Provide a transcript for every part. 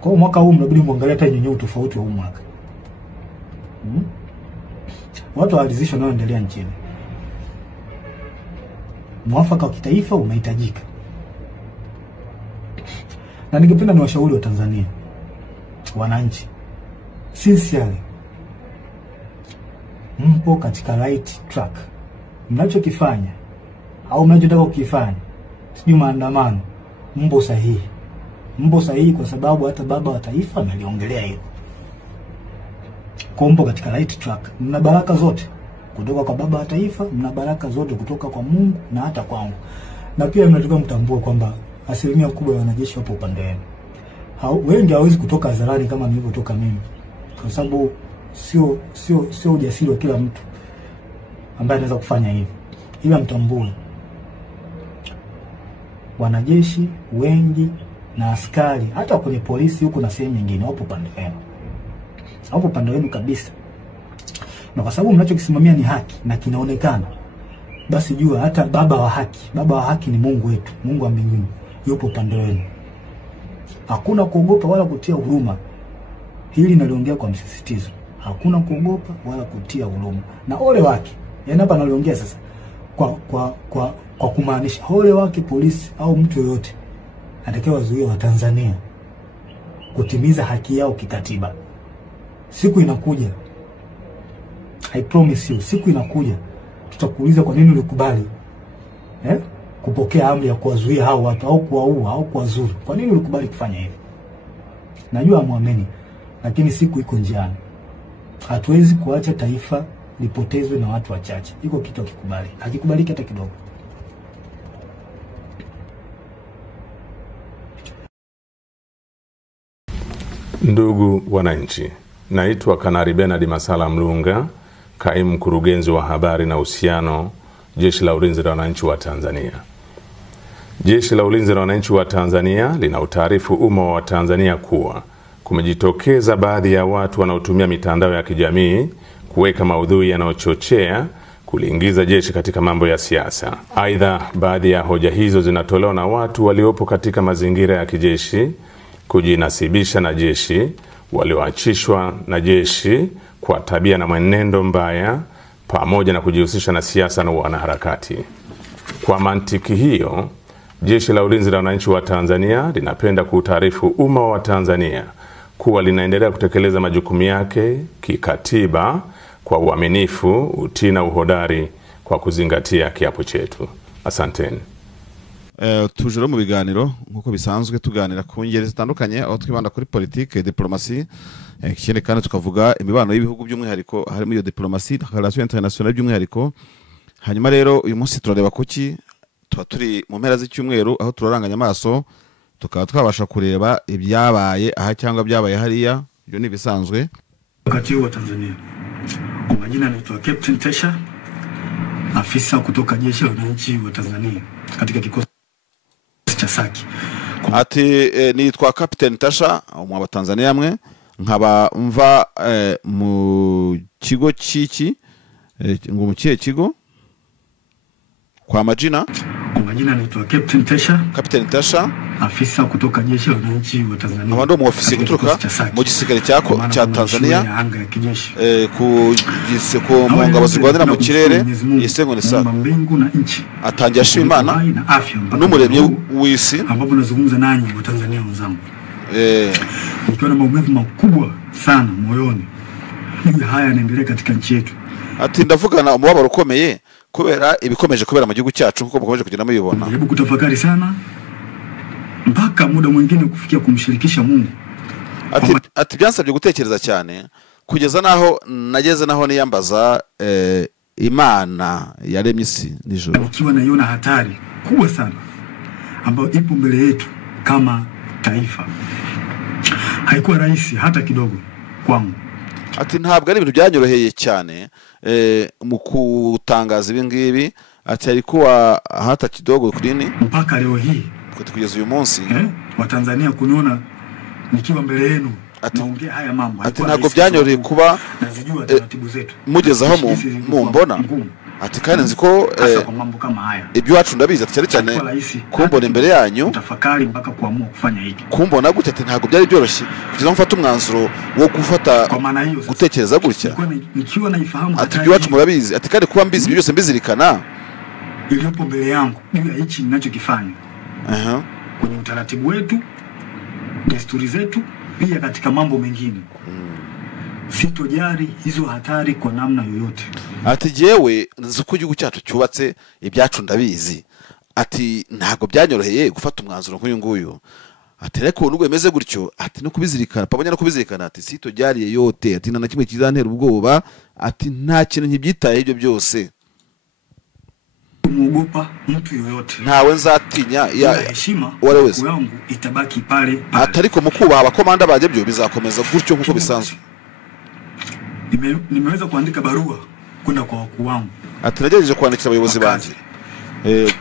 Kwa hiyo mwaka huu mnabidi muangalie hata yenyewe tofauti wa huu mwaka. Watu waridhishwe na endelea nchini. Mwafaka wa kitaifa unahitajika. Na ningependa niwashauri wa Tanzania, wananchi, sincerely, mpo katika right track. Mnachokifanya au mnachotaka kukifanya, sijui maandamano, mpo sahihi. Mpo sahihi kwa sababu hata baba wa taifa ameliongelea hilo. Kwa mpo katika right track. Mna baraka zote kutoka kwa baba wa taifa, mna baraka zote kutoka kwa Mungu na hata kwangu. Na pia mnataka mtambue kwamba asilimia kubwa ya wanajeshi wapo upande wenu. Wengi hawezi kutoka hadharani kama nilivyotoka mimi. Kwa sababu sio ujasiri wa kila mtu ambaye anaweza kufanya hivi. Ila mtambue wanajeshi wengi na askari hata kwenye polisi huko na sehemu nyingine wapo upande wenu. Hapo upande wenu kabisa. Na kwa sababu mnachokisimamia ni haki na kinaonekana, basi jua hata baba wa haki ni Mungu wetu, Mungu wa mbinguni, yupo upande wenu. Hakuna kuogopa wala kutia huruma. Hili naliongea kwa msisitizo. Hakuna kuogopa wala kutia huruma. Na ole wake, yani hapa naliongea sasa kwa kumaanisha ole wake polisi au mtu yoyote atakayewazuia wa Tanzania kutimiza haki yao kikatiba. Siku inakuja, I promise you, siku inakuja tutakuuliza kwa nini ulikubali kupokea amri ya kuwazuia hao watu au kuwaua au kuwazuru. Kwa nini ulikubali kufanya hivyo? Najua muamini, lakini siku iko njiani. Hatuwezi kuacha taifa lipotezwe na watu wachache. Iko kitu akikubali, hakikubaliki hata kidogo. Ndugu wananchi, naitwa Kanari Bernard Masala Mlunga, kaimu mkurugenzi wa habari na uhusiano, Jeshi la Ulinzi la Wananchi wa Tanzania. Jeshi la Ulinzi la Wananchi wa Tanzania lina utaarifu umma wa Tanzania kuwa kumejitokeza baadhi ya watu wanaotumia mitandao ya kijamii kuweka maudhui yanayochochea kuliingiza jeshi katika mambo ya siasa. Aidha, baadhi ya hoja hizo zinatolewa na watu waliopo katika mazingira ya kijeshi kujinasibisha na jeshi, walioachishwa na jeshi kwa tabia na mwenendo mbaya, pamoja na kujihusisha na siasa na wanaharakati. Kwa mantiki hiyo, Jeshi la Ulinzi la Wananchi wa Tanzania linapenda kuutaarifu umma wa Tanzania kuwa linaendelea kutekeleza majukumu yake kikatiba kwa uaminifu, utii na uhodari kwa kuzingatia kiapo chetu. Asanteni. Tujuru mu biganiro nkuko bisanzwe tuganira ku ngeri zitandukanye, aho twibanda kuri politike, diplomasi, ikindi kandi tukavuga imibano y'ibihugu by'umwihariko harimo iyo diplomasi, relation internationale by'umwihariko. Hanyuma rero uyu munsi turareba kuki tuba turi mu mpera z'icyumweru aho turaranganya amaso tukaba twabasha kureba ibyabaye aha cyangwa byabaye hariya. Ibyo ni bisanzwe. Wakati wa Tanzania, kwa majina naitwa Captain Tesha, afisa kutoka Jeshi la Wananchi wa Tanzania katika kikosi cha Saki. Ati nitwa Captain Tesha mu wa Tanzania mwe, nkaba mva mu kigo ciki ngo mu kigo kwa majina. Kwa majina naitwa Captain Tesha, afisa kutoka Jeshi la Wananchi wa Tanzania. Abando mu ofisi kutoka mu gisirikare cyako cha Tanzania ku ngabo zirwanira mu kirere yisengo nisa atangiye ashima Imana n'umuremyi w'isi, ambapo nazungumza nanyi wa Tanzania wenzangu. Nikiwa na maumivu makubwa sana moyoni juu haya yanaendelea katika nchi yetu. Ati ndavugana umubabaro ukomeye kubera ibikomeje kubera mu gihugu cyacu kuko mukomeje kugenda mubibona. Hebu kutafakari sana mpaka muda mwingine kufikia kumshirikisha Mungu. Ati byansabye gutekereza cyane kugeza naho nageze naho niyambaza Imana yaremye isi nijoro. Nikiwa naiona hatari kubwa sana ambayo ipo mbele yetu kama taifa. Haikuwa rahisi hata kidogo kwangu. Ati ntabwo ari ibintu byanyoroheye cyane mu kutangaza ibi ngibi. Ati alikuwa hata kidogo kulini mpaka leo hii kugeza uyu munsi wa Tanzania kuniona nikiwa mbele yenu naongea haya mambo. Ati ntabwo byanyoroheye kuba nazijua taratibu zetu mugeza aho mu mbona. ati kandi nzi ko kwa mambo kama haya ibyo wacu ndabizi ati cyane kumbona imbere yanyu tafakari mpaka kuamua kufanya hiki kumbona gutya ati ntago byari byoroshye kugira mfata umwanzuro wo gufata kwa maana hiyo gutekereza gutya nikiwa naifahamu ati ibyo wacu murabizi ati kandi kuba mbizi byose mbizirikana iliyopo mbele yangu juu ya hichi ninachokifanya kwenye utaratibu wetu, desturi zetu, pia katika mambo mengine sitojari hizo hatari kwa namna yoyote. Ati jewe nzi ko igihugu cyacu cyubatse ibyacu ndabizi, ati ntago byanyoroheye gufata umwanzuro nk'uyu nguyu, ati reko nubwo bimeze gutyo, ati no kubizirikana pabanya no kubizirikana, ati sitojari yoyote, ati na kimwe kizantera ubwoba, ati nta kintu ntibyitaye ibyo byose, muogopa mtu yoyote, ntawe nzatinya ya heshima wangu itabaki pale pale. Ati ariko mukubaha abakomanda baje byo bizakomeza gutyo nkuko bisanzwe. Nimeweza kuandika barua kwenda kwa wakuu wangu, ati nagerageje kwandikira abayobozi banje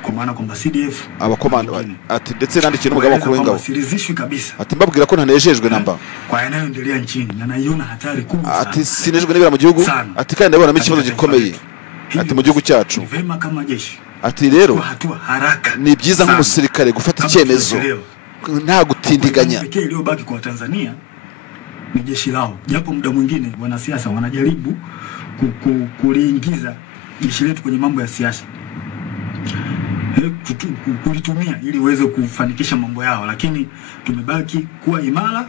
kwa maana kwamba CDF abakomanda, ati ndetse nandikira n'umugabo wakuru w'ingabo, sirizishwe kabisa, ati mbabwira ko ntanejejwe namba kwa yanayoendelea nchini na naiona hatari kubwa sana, ati sinejwe n'ibira mu gihugu, ati kandi ndabona ikibazo gikomeye, ati mu gihugu cyacu, vema kama jeshi, ati rero hatua haraka ni byiza nk'umusirikare gufata icyemezo nta gutindiganya. Pekee iliyobaki kwa Tanzania ni jeshi lao, japo muda mwingine wanasiasa wanajaribu kuliingiza jeshi letu kwenye mambo ya siasa, kulitumia ili uweze kufanikisha mambo yao, lakini tumebaki kuwa imara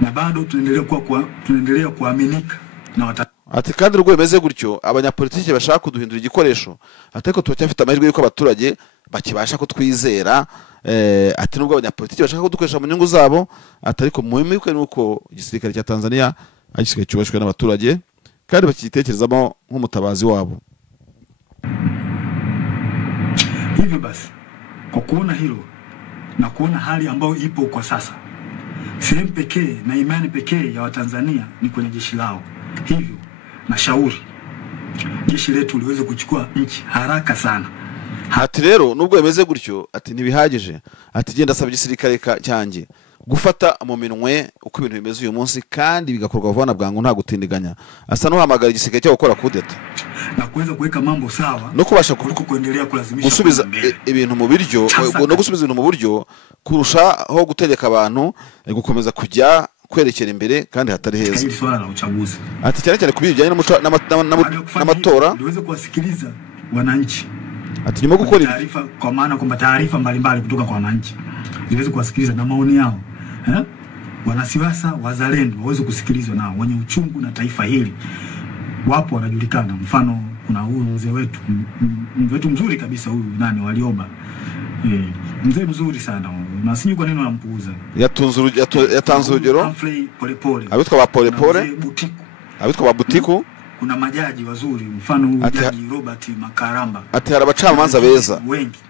na bado tunaendelea kuaminika na ati kandi rwo bimeze gutyo abanyapolitiki bashaka kuduhindura igikoresho, ateko tucyafite amahirwe yuko abaturage bakibasha kutwizera, ati nubwo abanyapolitiki bashaka kudukoresha mu nyungu zabo, atariko muhimwe nuko igisirikare cya Tanzania agisirikare cyubashwe n'abaturage kandi bakitekerezamo nk'umutabazi wabo. Hivyo basi kwa kuona hilo na kuona hali ambayo ipo kwa sasa, sehemu pekee na imani pekee ya Watanzania ni kwenye jeshi lao. Hivyo na shauri jeshi letu liweze kuchukua nchi haraka sana. Ati rero nubwo bimeze gutyo, ati ntibihagije, ati genda asaba igisirikare cyanjye gufata mu minwe uko ibintu bimeze uyu munsi kandi bigakorwa vuba na bwangu nta gutindiganya, asa no hamagara igisirikare cyo gukora kudeta na kuweza kuweka mambo sawa no kubasha kuendelea kulazimisha gusubiza ibintu mu biryo no gusubiza ibintu mu buryo kurusha aho gutegeka abantu gukomeza kujya kwerekera imbere kandi hatari heza. Hili swala la uchaguzi, ati cyane cyane kubijyanye n'amatora niweze kuwasikiliza wananchi, ati nyuma gukora taarifa, kwa maana kwamba taarifa mbalimbali kutoka kwa wananchi niweze kuwasikiliza na maoni yao, wanasiasa wazalendo waweze kusikilizwa nao, wenye uchungu na taifa hili wapo wanajulikana. Mfano kuna huyu mzee wetu mzuri kabisa, huyu nani Walioba, mzee mzuri sana, na sijui kwa nini wanampuuza. Yatanze urugero Polepole, abitwa ba Polepole, abitwa ba Butiku. Kuna majaji wazuri, mfano Jaji Robert Makaramba, ati harabacamanza beza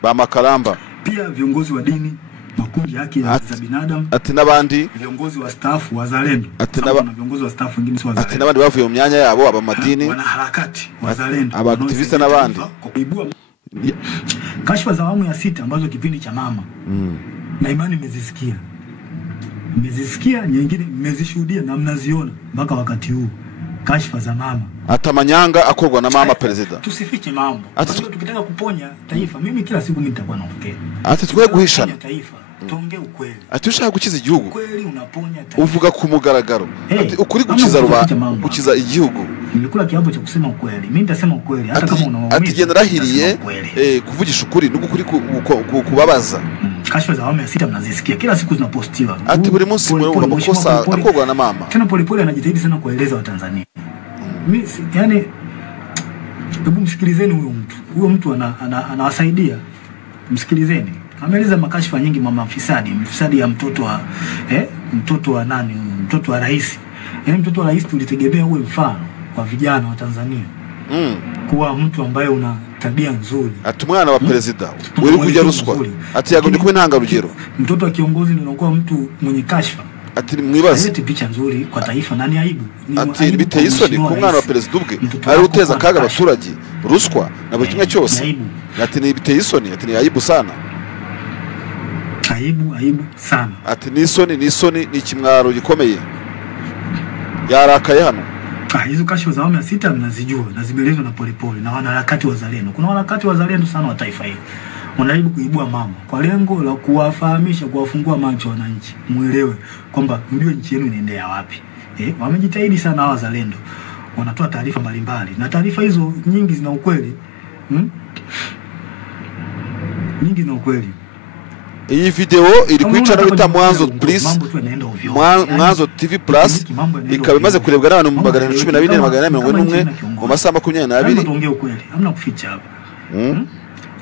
ba Makaramba, pia viongozi wa dini, makundi haki za binadamu, ati nabandi viongozi wa staff wazalendo, ati na viongozi wa staff wengine si wazalendo, ati nabandi bavuye mu myanya yabo aba madini, wana harakati wazalendo, abaaktivista nabandi. Kashfa za awamu ya 6 ambazo kipindi cha mama na imani mmezisikia, nyingine mmezishuhudia na mnaziona mpaka wakati huu, kashfa za mama, hata manyanga akorwa na mama president. Tusifiche mambo, tukitaka kuponya taifa, mimi kila siku mimi nitakuwa naongea, ati tukwe guhishana taifa, tuongee ukweli, ati ushaka gukiza igihugu, ukweli unaponya taifa, uvuga ku mugaragaro, ati ukuri gukiza gukiza igihugu. Nimekula kiapo cha kusema ukweli, mimi nitasema ukweli hata kama unaumia, ati genda rahiriye kuvugisha ukuri n'ukuri kubabaza. Kashfa za awamu ya 6 mnazisikia kila siku zinapostiwa, ati buri munsi mwe unakosa akorwa na mama. Tena Polepole anajitahidi sana kueleza Watanzania. Mimi yani, hebu msikilizeni huyo mtu anawasaidia, msikilizeni. Ameeleza makashfa nyingi, mama mfisadi ya mtoto wa nani, mtoto wa rais. Yaani mtoto wa rais tulitegemea uwe mfano kwa vijana wa Tanzania, kuwa mtu ambaye una tabia nzuri, ati mwana wa president weri kujya ruswa, ati yagombye kuba intanga rugero. Mtoto wa kiongozi ni unakuwa mtu mwenye kashfa, ati mwibaze picha nzuri kwa taifa, nani aibu, ati biteye isoni ku mwana wa president ubwe ari uteza kaga abaturage ruswa na buri kimwe cyose, ati ni biteye isoni, ati ni aibu sana, aibu sana, ati ni isoni ni ikimwaro gikomeye. Yarakaye hano Hizo kashfa za awamu ya 6 mnazijua na zimeelezwa na Polepole na wanaharakati wazalendo. Kuna wanaharakati wazalendo sana wa taifa hili. Wanajaribu kuibua mambo kwa lengo la kuwafahamisha, kuwafungua macho wananchi, muelewe kwamba ndio nchi yenu inaendea wapi. Wamejitahidi sana hawa wazalendo. Wanatoa taarifa mbalimbali na taarifa hizo nyingi zina ukweli. Nyingi zina ukweli. Iyi video ilikuica na bita Mwanzo Plus, Mwanzo TV Plus, ikaba imaze kurebwa n'abantu mu 112,841 mu masaha 22. Tuongee ukweli, hamna kuficha hapa.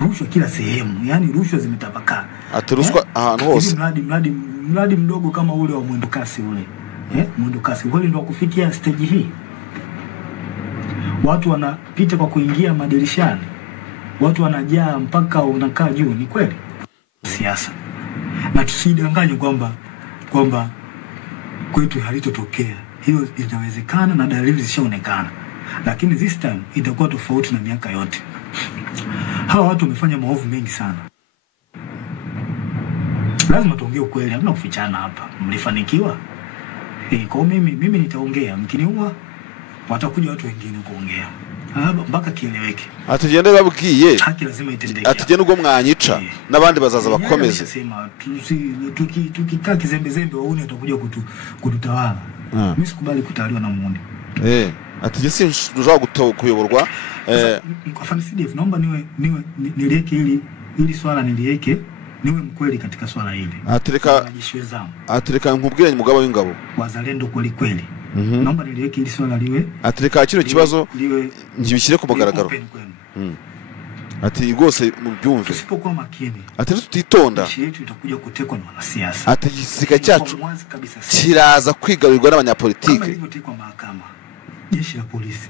Rushwa kila sehemu, yani rushwa zimetapakaa. Aturuswa ahantu hose. Mradi mdogo kama ule wa mwendo kasi ule. Mwendo kasi kweli ndio kufikia stage hii. Watu wanapita kwa kuingia madirishani. Watu wanajaa mpaka unakaa juu, ni kweli? Siasa. Na tusidanganye kwamba kwetu halitotokea. Hiyo inawezekana na dalili zishaonekana. Lakini this time itakuwa tofauti na miaka yote. Hawa watu wamefanya maovu mengi sana. Lazima tuongee ukweli, hamna kufichana hapa. Mlifanikiwa? Kwa mimi nitaongea, mkiniua watakuja watu wengine kuongea. Mpaka kieleweke. Atugende babwiye. Haki lazima itendeke. Atugende ubwo mwanyica nabandi bazaza bakomeze. Nasema tukikaa kizembe waone watakuja kututawala. Mimi sikubali kutawaliwa na muone. Atije sinjwa kuyoborwa. Kwa FANCDF naomba nilieke ili swala nilieke niwe mkweli katika swala hili. Atireka nkubwire mugabo w'ingabo. Wazalendo kweli. Naomba nilieke ili swala liwe. Atireka kino kibazo njibishyire ku mugaragaro. Ati rwose mu byumve. Tusipokuwa makini. Ati tutitonda. Nchi yetu itakuja kutekwa na wanasiasa. Ati gisirikare cyacu kiraza kwigarurirwa n'abanyapolitike. Kama ilivyotekwa mahakama. Jeshi la polisi.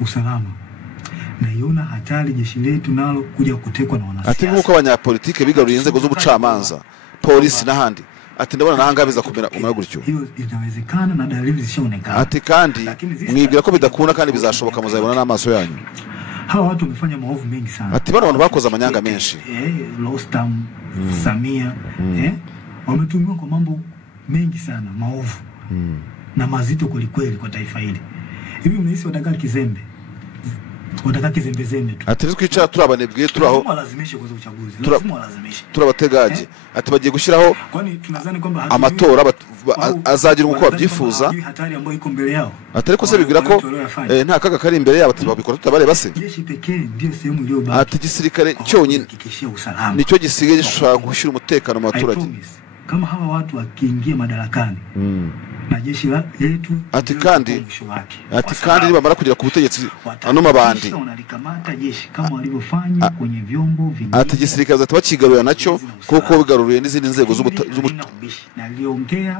Usalama. Na iona hatari jeshi letu nalo kuja kutekwa na wanasiasa. Ati nkuko abanyapolitike bigaruriye inzego z'ubucamanza, polisi n'ahandi. Ati ndabona nahanga biza kumera gutyo. Hiyo inawezekana na dalili zishaonekana. Ati kandi mwibwira ko bidakuna kandi bizashoboka muzabona n'amaso yanyu. Hawa watu wamefanya maovu mengi sana. Ati bano bantu bakoze amanyanga menshi. Rostam, Samia, wametumiwa kwa mambo mengi sana, maovu. Na mazito kweli kwa taifa hili. Hivi mnahisi watakaa kizembe? Watakaa kizembe tu. Ati twicara turabanebwe turaho. Walazimishe kuza uchaguzi. Lazima walazimishe. Turabategaje. Ati bagiye gushiraho kwani tunazani kwamba amatora azagira uko babyifuza. Hatari ambayo iko mbele yao. Atari ko se bigira ko nta kaga kari imbere yabo tubabikora tutabareba se. Jeshi pekee ndio sehemu iliyobaki. Ati gisirikare cyonyine nicyo gisigaye gishobora gushira umutekano mu baturage. Kama hawa watu wakiingia madarakani na jeshi letu ati kandi nibamara kugera ku butegetsi ano mabandi wanalikamata jeshi kama walivyofanya kwenye vyombo vingine. Ati gisirikare zatabakigarurira nacyo kuko bigaruriye n'izindi nzego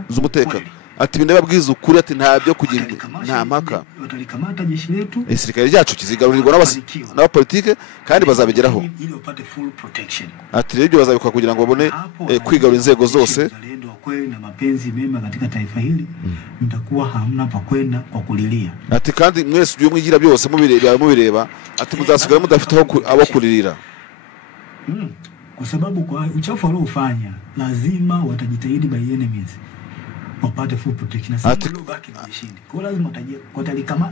z'umutekano. Ati binde babwiza ukuri ati ntabyo kugira nta mpaka. Watalikamata jeshi letu. Isirikare ryacu kizigarurirwa n'abapolitike kandi bazabigeraho. Ili wapate full protection. Ati rero bazabikora kugira ngo babone kwigarura inzego zose. Kweli na mapenzi mema katika taifa hili mtakuwa hamna pa kwenda kwa kulilia. Ati kandi mwese byo mwigira byose mubireba ati muzasigara mudafite abo kulirira. Kwa sababu kwa uchafu waliofanya lazima watajitahidi by enemies wapate full protection. Ati baki na jeshi. Kwa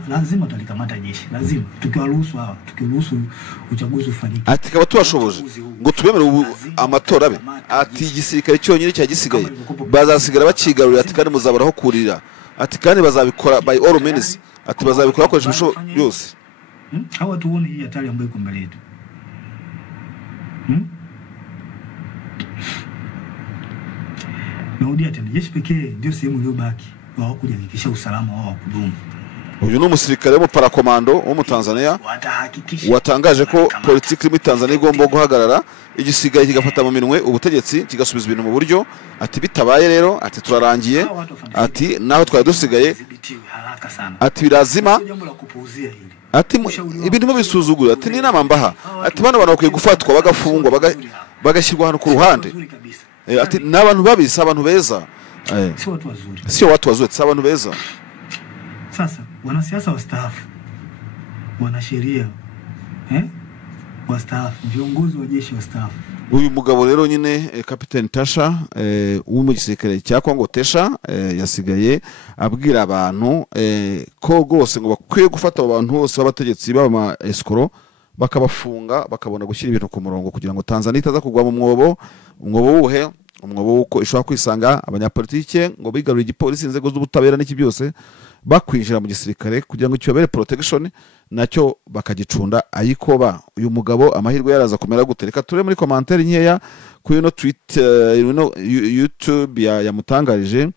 lazima watalikamata jeshi. Lazima tukiwaruhusu uchaguzi ufanyike. Ati kaba twashoboje ngo tubemere amatora abe. Ati gisirikare cyonyine cyagisigaye bazasigara bakigarurira ati kandi muzabaraho kurira. Ati kandi bazabikora by all means. Ati bazabikora bakoresha ibisho byose. Hawa tuone hii hatari ambayo iko mbele yetu. Naudia tena jeshi pekee ndio sehemu iliyobaki wao kujihakikisha usalama wao wa kudumu. Uyu ni umusirikare wo parakomando wo mu Tanzania watangaje ko politiki muri Tanzania igomba guhagarara igisigaye kigafata mu minwe ubutegetsi kigasubiza ibintu mu buryo. Ati bitabaye rero ati turarangiye. Ati naho twari dusigaye ati birazima. Ati ibintu mu bisuzugura ati ni nama mbaha. Ati bana bakwiye gufatwa bagafungwa bagashyirwa hano ku ruhande. Ati n'abantu babisa abantu beza. Sio watu wazuri, si abantu beza. Sasa wanasiasa wastaafu, wanasheria wastaafu, viongozi wa jeshi wastaafu uyu mugabo rero nyine Captain Tasha wo mu gisirikare cya Kongo Tesha yasigaye abwira abantu ko gose ngo bakwiye gufata abantu bose b'abategetsi b'ama escrow bakabafunga bakabona gushyira ibintu ku murongo kugira ngo Tanzania itaza kugwa mu mwobo wuhe umwobo uko ishobora kwisanga abanyapolitike ngo bigarurira igipolisi inzego z'ubutabera n'iki byose bakwinjira mu gisirikare kugira ngo cyobere protection nacyo bakagicunda ayikoba. Uyu mugabo amahirwe yaraza kumera gutereka ture muri commentaire nkeya ku yuno tweet YouTube yamutangarije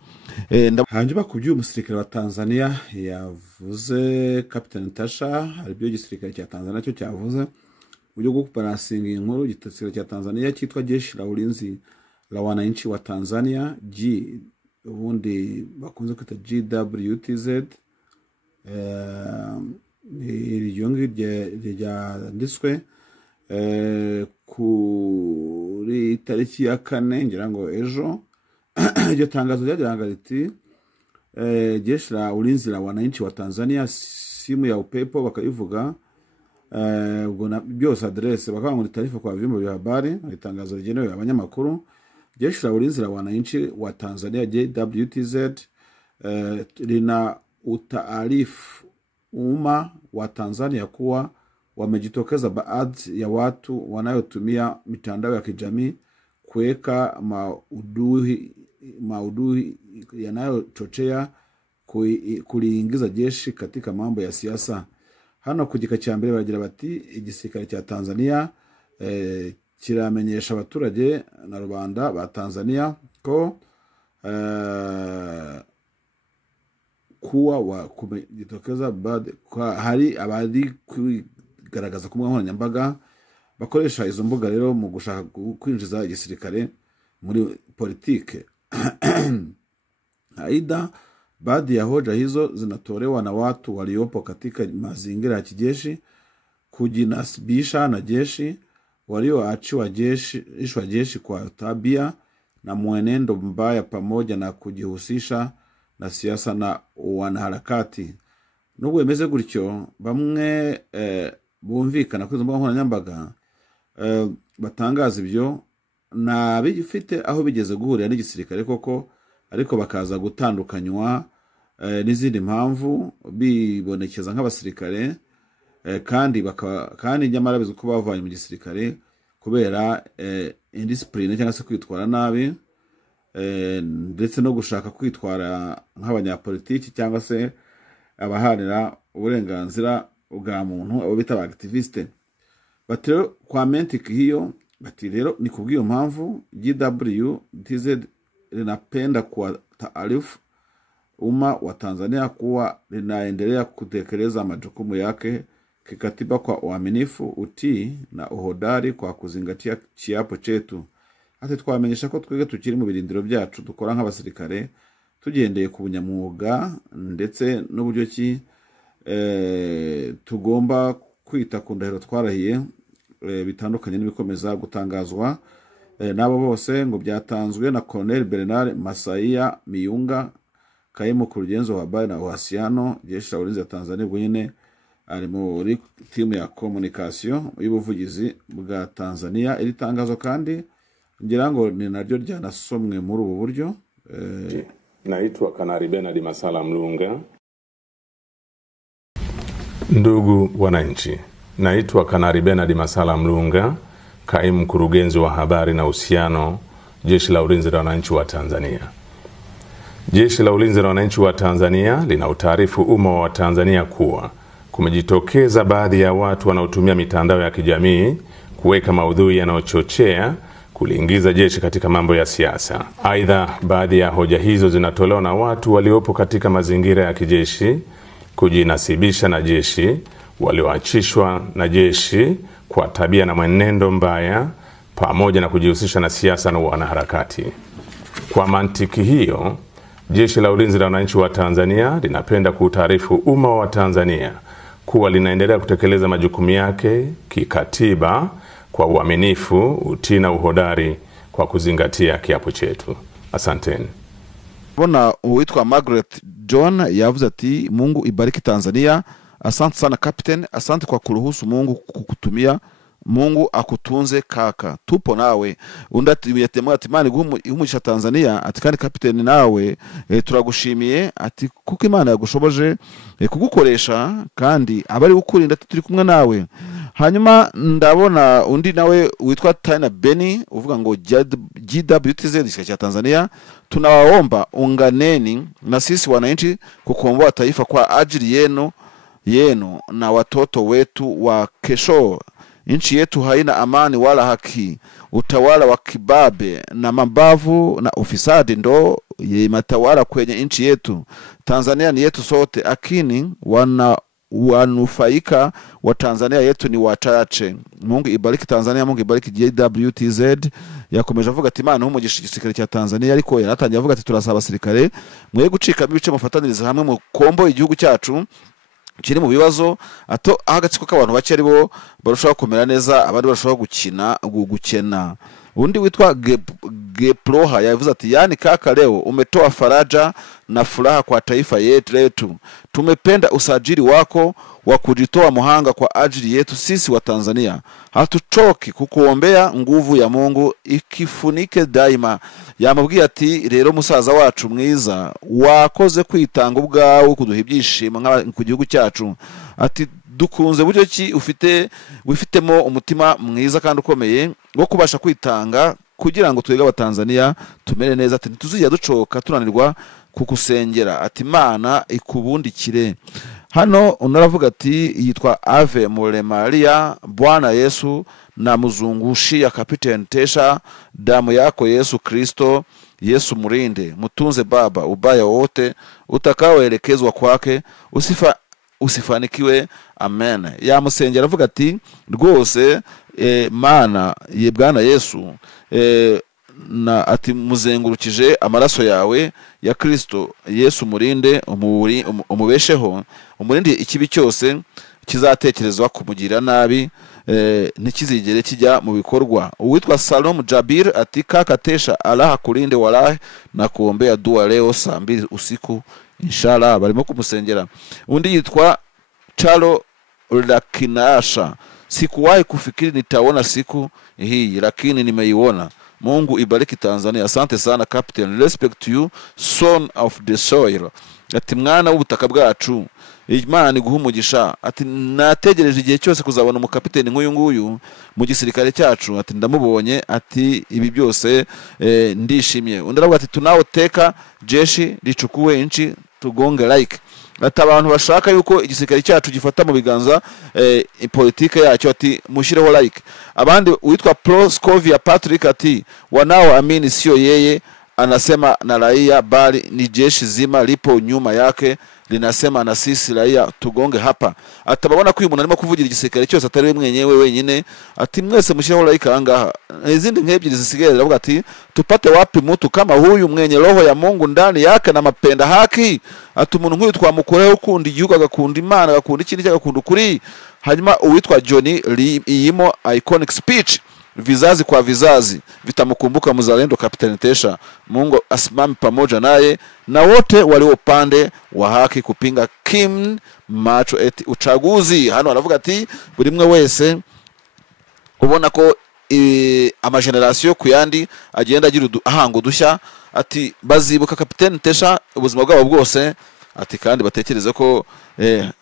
hanje bakubye umusirikare wa Tanzania yavuze Captain Tasha ari byo gisirikare cya Tanzania cyo cyavuze uburyo bwo kuparasinga inkuru igisirikare cya Tanzania cyitwa Jeshi la Ulinzi la Wananchi wa Tanzania ubundi bakunze kwita GWTZ iriyongi ryanditswe kuri tariki ya 4 ngira ngo ejo iryo tangazo ryagira riti Jeshi la Ulinzi la Wananchi wa Tanzania simu ya upepo bakayivuga ubwo byose adresse bakavuga ngo taarifa kwa vyombo vya habari itangazo rigenewe abanyamakuru. Jeshi la Ulinzi la Wananchi wa Tanzania JWTZ lina utaarifu umma wa Tanzania kuwa wamejitokeza baadhi ya watu wanayotumia mitandao ya kijamii kuweka maudhui yanayochochea kuliingiza jeshi katika mambo ya siasa. Hano ku gika cya mbere bagira bati igisirikare cya Tanzania kiramenyesha abaturage na rubanda ba Tanzania ko kuwa kumejitokeza hari abari kugaragaza ku nkoranyambaga bakoresha izo mbuga rero mu gushaka kwinjiza igisirikare muri politike. Aidha, baadhi ya hoja hizo zinatolewa na watu waliopo katika mazingira ya kijeshi kujinasibisha na jeshi, walioachiwa jeshi kwa tabia na mwenendo mbaya pamoja na kujihusisha na siasa na wanaharakati. Nubwo bemeze gutyo bamwe bumvikana kuri mbuga nkoranyambaga batangaza ibyo na bifite aho bigeze guhurira n'igisirikare koko, ariko bakaza gutandukanywa n'izindi mpamvu bibonekeza nk'abasirikare kandi nyamara bizo ko bavanye mu gisirikare kubera indiscipline cyangwa se kwitwara nabi ndetse no gushaka kwitwara nk'abanyapolitiki cyangwa se abahanira uburenganzira bwa muntu abo bita activiste. Batero kwa mentiki hiyo bati rero ni kubwiyo mpamvu JWTZ linapenda kwa taarifu umma wa Tanzania kuwa linaendelea kutekeleza majukumu yake kikatiba kwa uaminifu, utii na uhodari kwa kuzingatia kiapo chetu. Ati twamenyesha ko twege tukiri mu birindiro byacu dukora nk'abasirikare tugendeye ku bunyamwuga ndetse n'uburyo ki tugomba kwita ku ndahiro twarahiye bitandukanye n'ibikomeza gutangazwa nabo bose ngo byatanzwe na Colonel Bernard Masaiya Miyunga kaimu kurugenzi wa habari na uhusiano Jeshi la Ulinzi ya Tanzania, ubwo nyine ari muri timu ya communication y'ubuvugizi bwa Tanzania. Iri tangazo kandi ngira ngo ni naryo ryanasomwe muri ubu buryo. Naitwa Kanari Bernard Masala Mlunga. Ndugu wananchi, naitwa Kanari Bernard Masala Mlunga, kaimu mkurugenzi wa habari na uhusiano Jeshi la Ulinzi la Wananchi wa Tanzania. Jeshi la Ulinzi la Wananchi wa Tanzania lina utaarifu umma wa Tanzania kuwa kumejitokeza baadhi ya watu wanaotumia mitandao ya kijamii kuweka maudhui yanayochochea kuliingiza jeshi katika mambo ya siasa. Aidha, baadhi ya hoja hizo zinatolewa na watu waliopo katika mazingira ya kijeshi kujinasibisha na jeshi, walioachishwa na jeshi kwa tabia na mwenendo mbaya pamoja na kujihusisha na siasa na wanaharakati. Kwa mantiki hiyo, Jeshi la Ulinzi la Wananchi wa Tanzania linapenda kuutaarifu umma wa Tanzania kuwa linaendelea kutekeleza majukumu yake kikatiba kwa uaminifu, utii na uhodari kwa kuzingatia kiapo chetu. Asanteni. Bona uitwa Margaret John yavuze ati Mungu ibariki Tanzania. Asante sana Captain, asante kwa kuruhusu Mungu kukutumia Mungu akutunze kaka, tupo nawe. Undi ati Imana ihumugisha Tanzania, ati kandi kapiteni nawe turagushimiye, ati kuko Imana yagushoboje kugukoresha kandi abari ukurinda turi kumwe nawe. Hanyuma ndabona undi nawe witwa Taina Beni uvuga ngo GWTZ cha Tanzania, tunawaomba unganeni na sisi wananchi kukomboa taifa kwa ajili yenu na watoto wetu wa kesho. Nchi yetu haina amani wala haki. Utawala wa kibabe na mabavu na ufisadi ndo yematawala kwenye nchi yetu. Tanzania ni yetu sote, akini wanufaika wa Tanzania yetu ni wachache. Mungu ibariki Tanzania, Mungu ibariki JWTZ. Yakomeje avuga ati Imana ihumugisha igisirikare cya Tanzania, ariko yaratangiye avuga ati turasaba abasirikare mwe gucika ibice mufataniriza hamwe mu kombo igihugu cyacu kiri mu bibazo, ato ahagatsiko k'abantu bake ari bo barushaho kumera neza, abandi barushaho gukena. Undi witwa Geproha yavuze ati yani kaka, leo umetoa faraja na furaha kwa taifa yetu. Tumependa usajili wako wa kujitoa muhanga kwa ajili yetu sisi wa Tanzania. Hatuchoki kukuombea, nguvu ya Mungu ikifunike daima. Yamubwiye ati rero musaza wacu mwiza, wakoze kwitanga ubwawe kuduha ibyishimo ku gihugu cyacu. Ati dukunze buryo ki wifitemo umutima mwiza kandi ukomeye wo kubasha kwitanga kugira ngo twega abatanzania tumere neza. Ati tuzijya ducoka tunanirwa kukusengera, ati Imana ikubundikire. Hano unaravuga ati yitwa Ave Mulemaria, Bwana Yesu na muzungushia Kapiteni Tesha, damu yako Yesu Kristo, Yesu murinde, mutunze baba, ubaya wote utakaoelekezwa kwake usifanikiwe, amen. Yamusengera avuga ati rwose Mana ye Bwana Yesu na ati muzengurukije amaraso yawe ya Kristo Yesu murinde, umubesheho, umurinde ikibi cyose kizatekerezwa kumugira nabi, ntikizigere kijya mu bikorwa. Uwitwa Salom Jabir ati kaka Tesha, Allah akulinde walahi na kuombea dua leo saa 2 usiku inshallah. Barimo kumusengera. Undi yitwa Chalo Lakinasha, sikuwahi kufikiri nitaona siku hii lakini nimeiona. Mungu ibariki Tanzania. Asante sana Captain, respect to you son of the soil. Ati mwana w'ubutaka bwacu, Imana iguhumugisha. Ati nategereje igihe cyose kuzabona umukapiteni nk'uyu nguyu mu gisirikare cyacu. Ati ndamubonye, ati ibi byose ndishimye. Undi aravuga ati tunaoteka jeshi lichukue nchi tugonge like. Ati abantu bashaka yuko igisirikare cyacu gifata mu biganza politike yacyo, ati mushireho like. Abandi witwa Proscovia Patrick ati wanao amini sio yeye anasema na raia, bali ni jeshi zima lipo nyuma yake linasema na sisi raia tugonge hapa. Atababona ko uyu muntu arimo kuvugira igisirikare cyose atari we mwenyewe wenyine. Ati mwese mushireho like ahangaha. Izindi nk'ebyiri zisigaye aravuga ati tupate wapi mtu kama huyu mwenye roho ya Mungu ndani yake na mapenda haki. Ati umuntu nk'uyu twamukoreho ukunda igihugu, agakunda Imana, agakunda ikindi cyagakunda ukuri. Hanyuma uwitwa Johnny iyimo iconic speech, vizazi kwa vizazi vitamukumbuka mzalendo Kapiteni Tesha. Mungu asimame pamoja naye na wote waliopande wa haki kupinga Kim macho eti uchaguzi. Hano aravuga ati buri mwe wese ubona ko amageneration kuyandi agenda agira ahango dushya, ati bazibuka Kapiteni Tesha ubuzima bwabo bwose. Ati kandi batekereze ko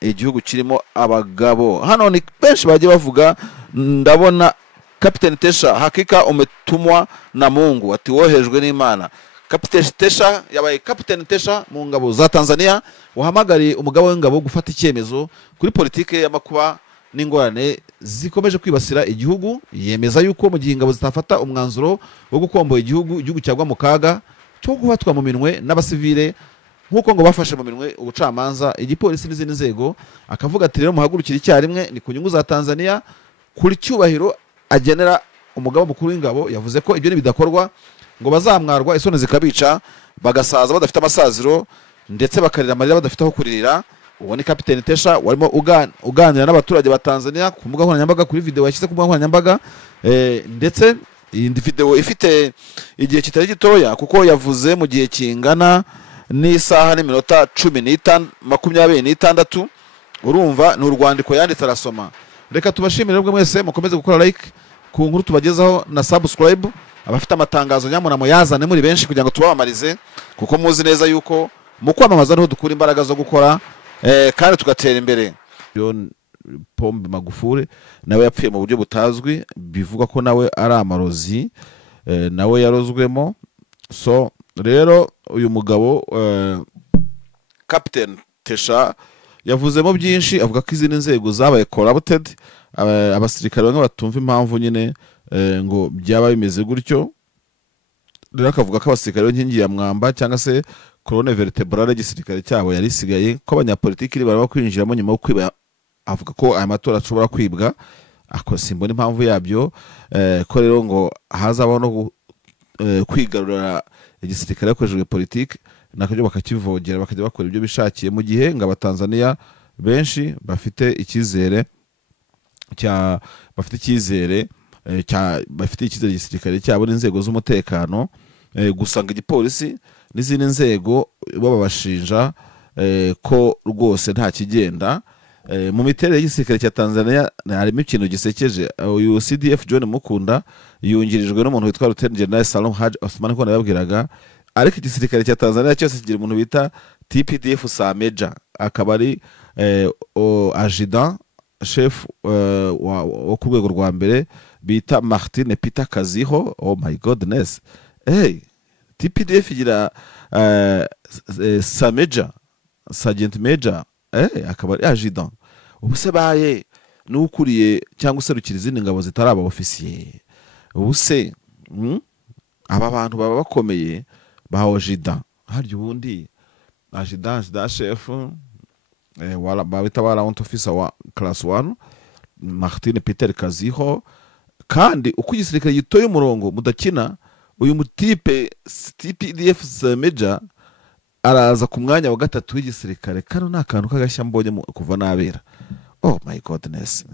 igihugu kirimo abagabo. Hano ni benshi bagiye bavuga. Ndabona Kapiteni Tesha hakika umetumwa na Mungu, ati wohejwe n'Imana. Kapiteni Tesha yabaye Kapiteni Tesha mu ngabo za Tanzania, wahamagariye umugabo w'ingabo gufata icyemezo kuri politike y'amakuba n'ingorane zikomeje kwibasira igihugu. Yemeza yuko mu gihe ingabo zitafata umwanzuro wo gukomboye igihugu cyagwa mu kaga cyo gufatwa mu minwe n'abasivile nkuko ngo bafashe mu minwe ubucamanza, igipolisi n'izindi nzego. Akavuga ati rero muhagurukira icyarimwe ni ku nyungu za Tanzania. Kuri cyubahiro agenera umugabo mukuru w'ingabo yavuze ko ibyo nibidakorwa ngo bazamwarwa isoni zikabica, bagasaza badafite amasaziro ndetse bakarira amarira badafite aho kuririra. Uwo ni Kapiteni Tesha warimo uganira n'abaturage ba Tanzania ku mbuga nkoranyambaga, kuri video yashyize ku mbuga nkoranyambaga. Ndetse iyi video ifite igihe kitari gitoya kuko yavuze mu gihe kingana n'isaha n'iminota 26. Urumva ni urwandiko yanditse arasoma. reka tubashimire bwo mwese mukomeze gukora like ku nkuru tubagezaho na subscribe. Abafite amatangazo nyamuna muyazane muri benshi kugira ngo tubamamarize, kuko muzi neza yuko mu kwamamaza niho dukura imbaraga zo gukora kandi tugatera imbere. Pombe Magufuli nawe yapfuye mu buryo butazwi, bivuga ko nawe ari amarozi, nawe yarozwemo. So rero uyu mugabo Captain Tesha yavuzemo byinshi, avuga ko izindi nzego zabaye corrupted, abasirikare bamwe batumva impamvu nyine ngo byaba bimeze gutyo. Rero akavuga ko abasirikare b'inkingi ya mwamba cyangwa se colonne vertebrale y'igisirikare cyabo yari isigaye, ko abanyapolitiki bari bakwinjiramo nyuma yo kwiba. Avuga ko aya matora ashobora kwibwa, ako simbona impamvu yabyo, ko rero ngo hazabaho no kwigarurira igisirikare hakoreshejwe politiki, nakajyo bakakivogera bakajya bakora ibyo bishakiye, mu gihe ngo abatanzania benshi bafite icyizere igisirikare cyabo n'inzego z'umutekano. Gusanga igipolisi n'izindi nzego babashinja ko rwose nta kigenda. Mu miterere y'igisirikare cya Tanzania harimo ikintu gisekeje. Uyu CDF John Mukunda yungirijwe n'umuntu witwa Lieutenant General Salum Haji Osman, ko nababwiraga. Ariko igisirikare cya Tanzania cyose kigira umuntu bita TPDF Sameja, akaba ari adjudant chef wo ku rwego rwa mbere bita Martin Peter Kaziho. Oh my goodness, TPDF igira Sameja, Sergeant Major, akaba ari adjudant. Ubuse baye n'ukuriye cyangwa serukira izindi ngabo zitari aba officier. Ubuse aba bantu baba bakomeye ba adjudant, haryo ubundi adjudant chef wala babita warrant officer wa class 1 Martin Peter Kaziho. Kandi uko igisirikare gitoye umurongo mudakina, uyu mutipe TPDF Sameja araza ku mwanya wa gatatu w'igisirikare. Kano nta kantu kagashya mbonye kuva nabera. Oh my goodness,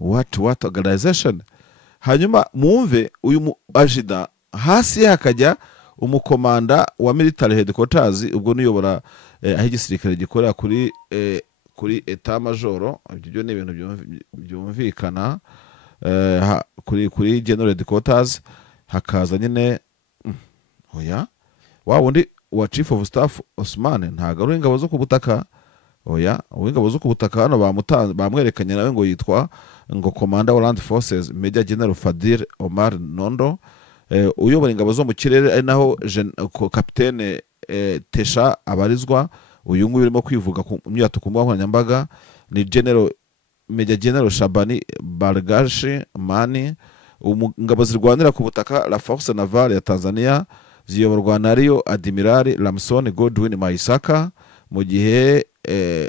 what organization. Hanyuma mwumve uyu ajida hasi hakajya umukomanda wa military headquarters, ubwo niyobora aho igisirikare gikorera kuri etat major. Ibyo ni ibintu byumvikana. Kuri general headquarters hakaza nyine oya wa wundi wa chief of staff Osman, ntago ari ingabo zo ku butaka. Oya, ingabo zo ku butaka hano bamwerekanye nawe ngo yitwa ngo Commander of Land Forces Major General Fadil Omar Nondo. Uyobora ingabo zo mu kirere ari naho Captain Tesha abarizwa. Uyu nguyu urimo kwivuga ku myato ku nkoranyambaga ni Major General Shabani Bargashi Mani. Ingabo zirwanira ku butaka La Force Navale ya Tanzania ziyoborwa na Rio Admiral Lamson Godwin Maisaka, mu gihe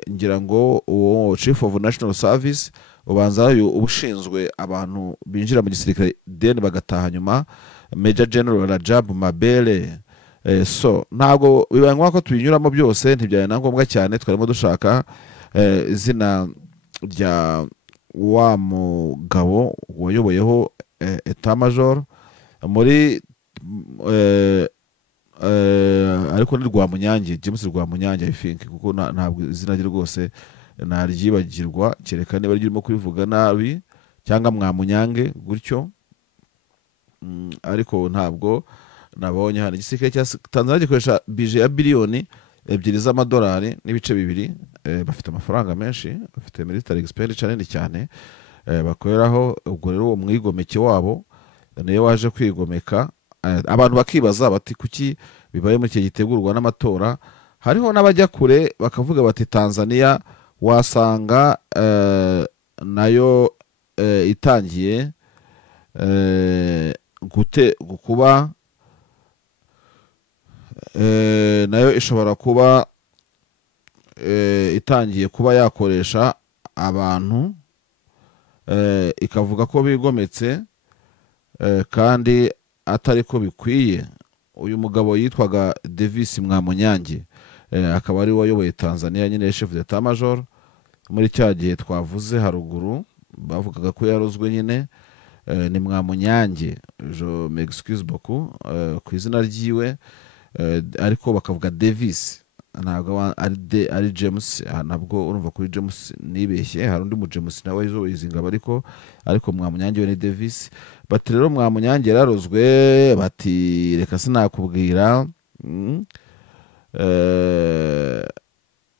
ngira ngo uwo Chief of National Service ubanza ubushinzwe abantu binjira mu gisirikare then bagataha nyuma, Major General Rajab Mabele. So ntago bibangwa ko tubinyuramo byose, ntibyaye nangombwa cyane. Twarimo dushaka izina rya wa mugabo wayoboyeho etat major muri ariko ni Rwamunyange, James Rwamunyange I think, kuko ntabwo izina rye rwose naryibagirwa, kereka niba ririmo kubivuga nabi cyangwa Mwamunyange gutyo. Ariko ntabwo nabonye hano. Igisirikare cya Tanzania gikoresha budget ya biliyoni 2 z'amadolari n'ibice 2. Bafite amafaranga menshi, bafite military expenditure nini cyane bakoreraho. Ubwo rero uwo mwigomeke wabo niyo waje kwigomeka. Abantu bakibaza bati kuki bibaye muri iki gitegurwa n'amatora. Hariho n'abajya kure bakavuga bati Tanzania wasanga nayo itangiye kuba nayo ishobora kuba itangiye kuba yakoresha abantu, ikavuga ko bigometse kandi atari ko bikwiye. Uyu mugabo yitwaga Davis Mwamunyange, akaba ari wayoboye Tanzania nyine chef d'etat major muri cya gihe twavuze haruguru. Bavugaga ko yarozwe nyine ni Mwamunyange. Je m'excuse beaucoup ku izina ryiwe, ariko bakavuga Davis ntabwo ari James, nabwo urumva kuri James nibeshye, hari undi mu James nawe izi ngabo ariko Mwamunyange we ni Davis. Bati rero Mwamunyange yararozwe, bati reka sinakubwira,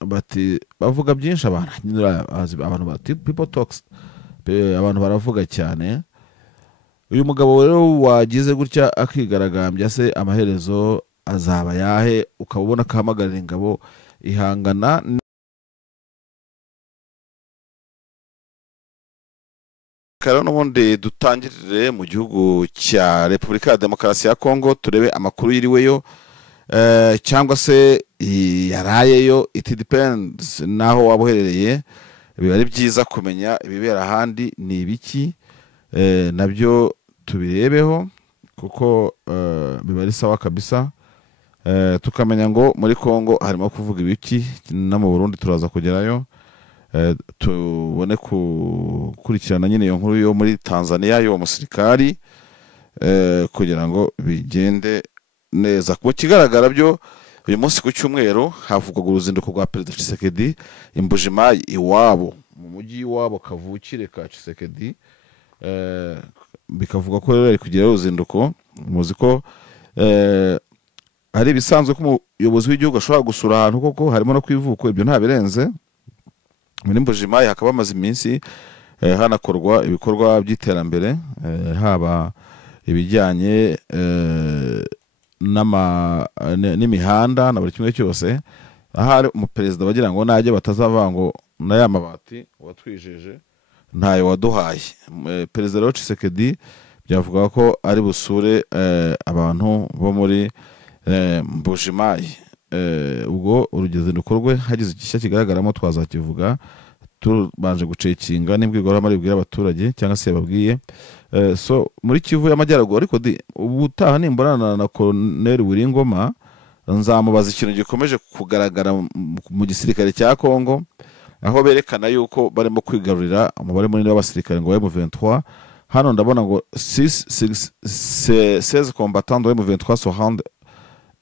bati bavuga byinshi abantu bati people talks, abantu baravuga cyane. Uyu mugabo rero wagize gutya akigaragambya se amaherezo azaba yahe, ukabona kahamagarira ingabo ihangana. Karo n'ubundi dutangirire mu gihugu cya Repubulika ya Demokarasi ya Kongo, turebe amakuru yiriweyo cyangwa se yarayeyo. It depends naho wabuherereye, biba ari byiza kumenya ibibera ahandi ni ibiki, nabyo tubirebeho kuko biba ari sawa kabisa. Tukamenya ngo muri Kongo harimo kuvuga ibiki, no mu Burundi turaza kugerayo, tubone kukurikirana nyine iyo nkuru yo muri Tanzania yo musirikari, kugira ngo bigende neza. Ku kigaragara byo uyu munsi ku cyumweru havugwa uruzinduko rwa Perezida Tshisekedi Imbujimayi iwabo, mu mujyi wabo kavukire ka Tshisekedi. Bikavuga ko rero ari kugira uruzinduko. Muzi ko ari bisanzwe ko umuyobozi w'igihugu ashobora gusura ahantu koko harimo no kwivuko, ibyo nta birenze. Muri Imbujimayi hakaba amaze iminsi hanakorwa ibikorwa by'iterambere, haba ibijyanye n'imihanda na buri kimwe cyose. Ahari umuperezida bagira ngo najye batazava ngo na ya mabati watwijeje ntayo waduhaye. Perezida rero Tshisekedi byavuga ko ari busure abantu bo muri Mbujimayi. Ubwo urugezinduko rwe hagize igishya kigaragaramo twazakivuga, tubanje gucekinga n'imbwirwaruhame bibwira abaturage cyangwa se babwiye. So muri Kivu y'Amajyaruguru, ariko ubutaha nimborana na Colonel Wiringoma nzamubaza ikintu gikomeje kugaragara mu gisirikare cya Kongo, aho berekana yuko barimo kwigarurira umubare munini w'abasirikare ngo M23. Hano ndabona ngo 16 combattants de M23 sont rendus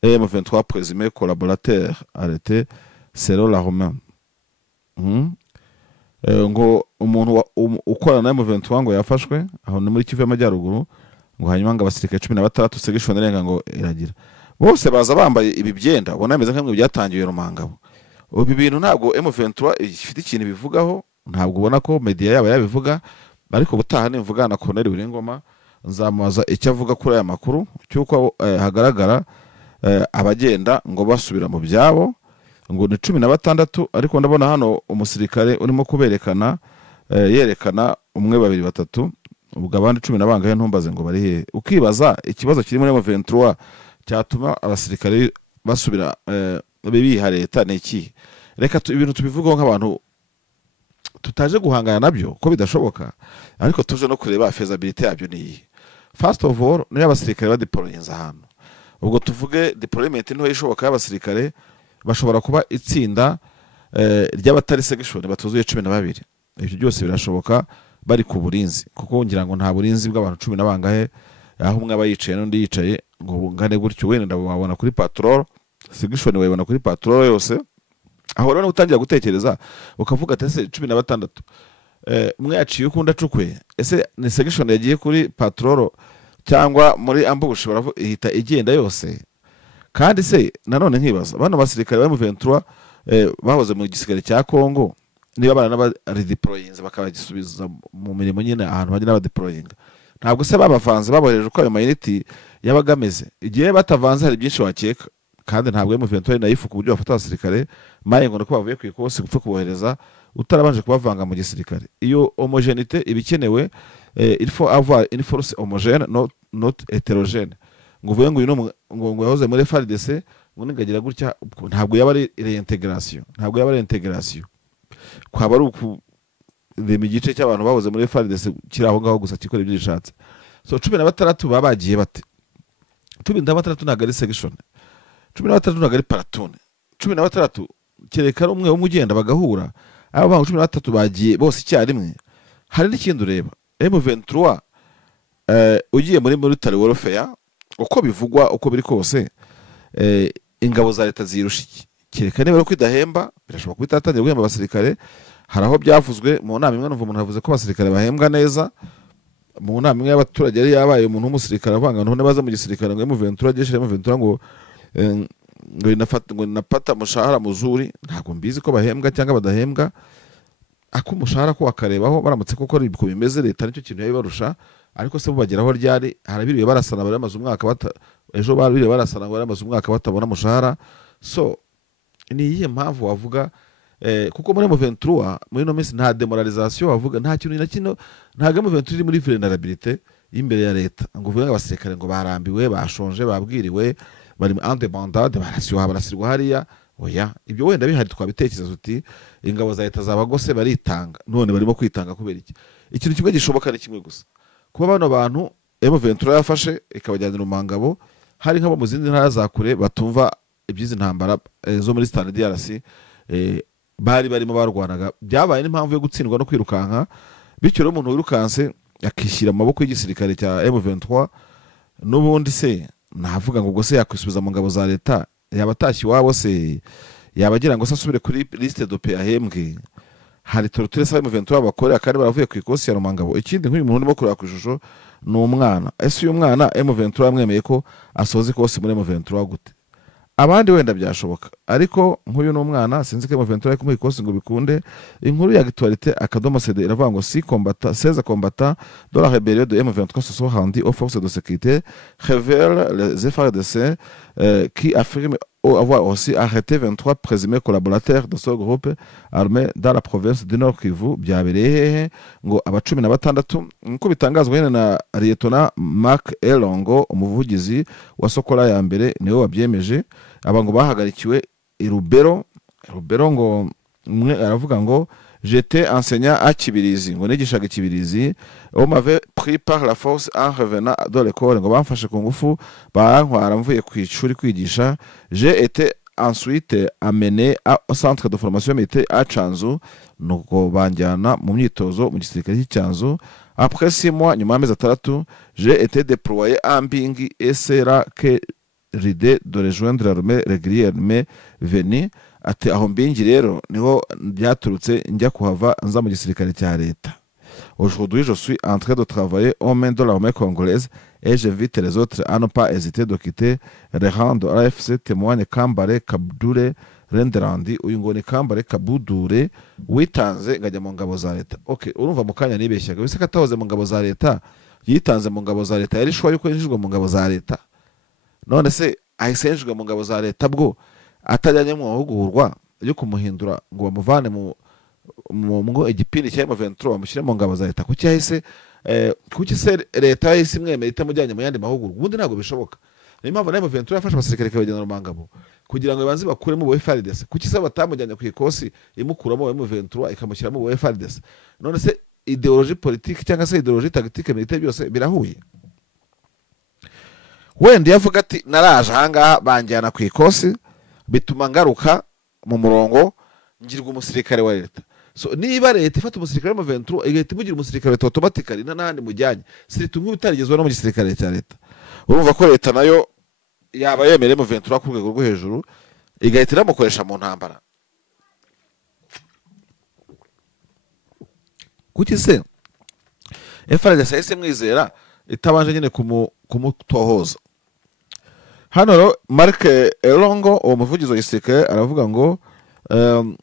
M23 présumés collaborateurs arrêtés selon la Romain. Ngo umuntu ukorana na M23 ngo yafashwe aho ni muri Kivu y'Amajyaruguru, ngo hanyuma ngo abasirikare 16 segishoni renga ngo iragira. Bose baza bambaye ibi byenda, ubona bimeze nk'amwe byatangiye Rumangabo. Ubu bintu ntabwo M23 ifite ikintu bivugaho, ntabwo ubona ko media yaba yabivuga, ariko butaha nimvuga na Colonel Wiringoma nzamubaza icyo avuga kuri aya makuru cyuko hagaragara abagenda ngo basubira mu byabo, ngo ni 16, ariko ndabona hano umusirikare urimo kuberekana yerekana 1 2 3, ubwo abandi 10 bangahe ntumbaze ngo bari he. Ukibaza ikibazo kiri muri M23 cyatuma abasirikare basubira biha leta neki. Reka ibintu tubivugaho nk'abantu tutaje guhangana nabyo ko bidashoboka, ariko tuje no kureba feasibility yabyo ni. First of all, niyo abasirikare badeployinze ahantu, ubwo tuvuge deployment nto ishoboka y'abasirikare bashobora kuba itsinda ry'abatari section batuzuye 12. Ibyo byose birashoboka bari ku burinzi, kuko ngira ngo nta burinzi bw'abantu 10 bangahe aho umwe abayicaye n'undi yicaye ngo ngane gutyo. Wenda wabona kuri patrol section, wabona kuri patrol yose. Aho rero utangira gutekereza ukavuga ati ese 16 umwe yaciye ukunda cukwe, ese ni section yagiye kuri patrol cyangwa muri ambush barahita igenda yose. Kandi se nanone nkibaza bano basirikare ba M23 bahoze mu gisirikare cya Kongo, niba bana n'aba redeployings bakabagisubiza mu mirimo nyine ahantu bagira abadeploying, ntabwo se babavanze babohereje uko ayo mayiniti yabagameze. Igihe batavanze hari byinshi wakeka, kandi ntabwo M23 nayifu ku buryo bafata abasirikare maye ngo nako bavuye ku ikosi gupfa kubohereza utarabanje kubavanga mu gisirikare. Iyo homogeneité ibikenewe, il faut avoir une force homogène not hétérogène. Ngo vuye ngo uyu ngo yahoze muri FARDC ngo ningagira gutya, ntabwo yaba ari reintegration, ntabwo yaba ari integration. Kwaba ari uku mu gice cy'abantu bahoze muri FARDC kiraho ngaho gusa kikora ibyo gishatse. So 16 babagiye bate, 16 nagari section, 16 nagari platoon, 16 kereka umwe umugenda bagahura. Abo bantu 13 bagiye bose icyarimwe. Hari n'ikindi ureba M23 ugiye muri military warfare, uko bivugwa uko biri kose ingabo za leta zirusha iki kereka niba ari kwidahemba birashoboka ko itatangira guhemba abasirikare. Hari aho byavuzwe mu nama imwe, numva umuntu yavuze ko abasirikare bahembwa neza. Mu nama imwe y'abaturage yari yabaye, umuntu w'umusirikare avanga none baza mu gisirikare ngo M23 jeshi M23 ngo napata mushahara muzuri. Ntabwo mbizi ko bahembwa cyangwa badahembwa. Ako mushahara ko akarebaho baramutse koko ari ko bimeze, leta nicyo kintu yabibarusha. Ariko se bubageraho ryari? Harabiriye barasana bari amaze umwaka ejo barabiriye barasana bari amaze umwaka batabona mushahara. So ni iyihe mpamvu wavuga kuko muri M23 muri no minsi nta demoralisation wavuga, nta kintu na kino, ntago M23 iri muri vulnerabilité imbere ya leta ngo uvuge abasirikare ngo barambiwe, bashonje, babwiriwe, bari en débandade, barasirwa hariya. Oya, ibyo wenda bihari twabitekereza uti ingabo za leta zabagose baritanga, none barimo kwitanga kubera iki? Ikintu kimwe gishoboka ni kimwe gusa, kuba bano bantu M23 yafashe ikabajyanira umangabo, hari nk'abo mu zindi ntara za kure batumva ibyizi ntambara zo muri Stade DRC bari barimo barwanaga, byabaye n'impamvu yo gutsindwa no kwirukanka. Bityo rero umuntu wirukanse akishyira mu maboko y'igisirikare cya M23, n'ubundi se navuga ngo ubwo se yakwisubiza mu ngabo za leta, yabatashye iwabo se yabagira ngo se asubire kuri liste dope ahembwe? Hari torture sa M23 bakorera kandi baravuye ku ikosi ya Rumangabo. Ikindi nk'uyu muntu urimo kureba ku ishusho ni umwana. Ese uyu mwana M23 yamwemeye ko asoze ikosi muri M23 gute? Abandi wenda byashoboka, ariko nk'uyu n'umwana sinzi ko M23 ari kumuha ikosi ngo bikunde. Inkuru ya Actualité akadomo CD iravuga ngo 16 combattants de la rébellion de M23 se sont rendus aux forces de sécurité, révèlent les FARDC qui affirment avoir aussi arrêté 23 présumés collaborateurs de ce groupe armé dans la province du Nord Kivu. Byabereye hehe? Ngo aba 16 nkuko bitangazwa nyine na Lieutenant Mark Elongo, umuvugizi wa Sokola ya mbere, niwe wabyemeje. Aba ngo bahagarikiwe i Rubero. Ngo umwe aravuga ngo j'étais enseignant à Kibirizi, ngo nigishaga Kibirizi, on m'avait pris par la force en revenant de l'école, ngo bamfashe ku ngufu bantwara mvuye ku ishuri kwigisha. J'ai été ensuite amené au centre de formation militaire à Chanzu, nuko banjyana mu myitozo mu gisirikare cy'Cyanzu. Après 6 mois, nyuma y'amezi 3, j'ai été déployé à Mbingi et sera que l'idée de rejoindre l'armée régulière mais venue. Ati aho Mbingi rero niho byaturutse njya kuhava nza mu gisirikare cya leta. Aujourd'hui, je suis en train de travailler au main de l'armée congolaise et j'invite les autres à ne pas hésiter de quitter le rang de l'AFC, témoigne Kambare Kabudure Renderandi. Uyu ngo ni Kambare Kabudure witanze ngajya mu ngabo za leta. Okay, urumva mu kanya nibeshyaga, bise katahoze mu ngabo za leta, yitanze mu ngabo za leta, yari shwa yuko yinjijwe mu ngabo za leta. None se ahisenjwe mu ngabo za leta bwo atajyanye mu mahugurwa yo kumuhindura ngo bamuvane mu igipindi cya M23 bamushyire mu ngabo za leta? Kuki se leta yahise imwemera itamujyanye mu yandi mahugurwa? Ubundi ntabwo bishoboka. Niyo mpamvu na M23 yafashe abasirikare kabajyana mu mangabo kugira ngo banze bakuremo ubu FARDC. Kuki se batamujyanye ku ikosi imukuramo M23 ikamushyiramo ubu FARDC? None se ideologie politique cyangwa se ideologie tactique militaire byose birahuye? Wenda yavuga ati naraje ahangaha banjyana ku ikosi bituma ngaruka mu murongo ngirwa umusirikare wa leta. So niba leta ifata umusirikare wa M23 igahita imugira umusirikare wa leta automatically n'ahandi mujyanye, siritu nk'ubitarigezwe no mu gisirikare cya leta. Urumva ko leta nayo yaba yemereye M23 ku rwego rwo hejuru igahita iramukoresha mu ntambara. Kuki se FARDC yahise mwizera itabanje nyine kumutohoza? Hano rero Mark Elongo, uwo muvugizi wa gisirikare, aravuga ngo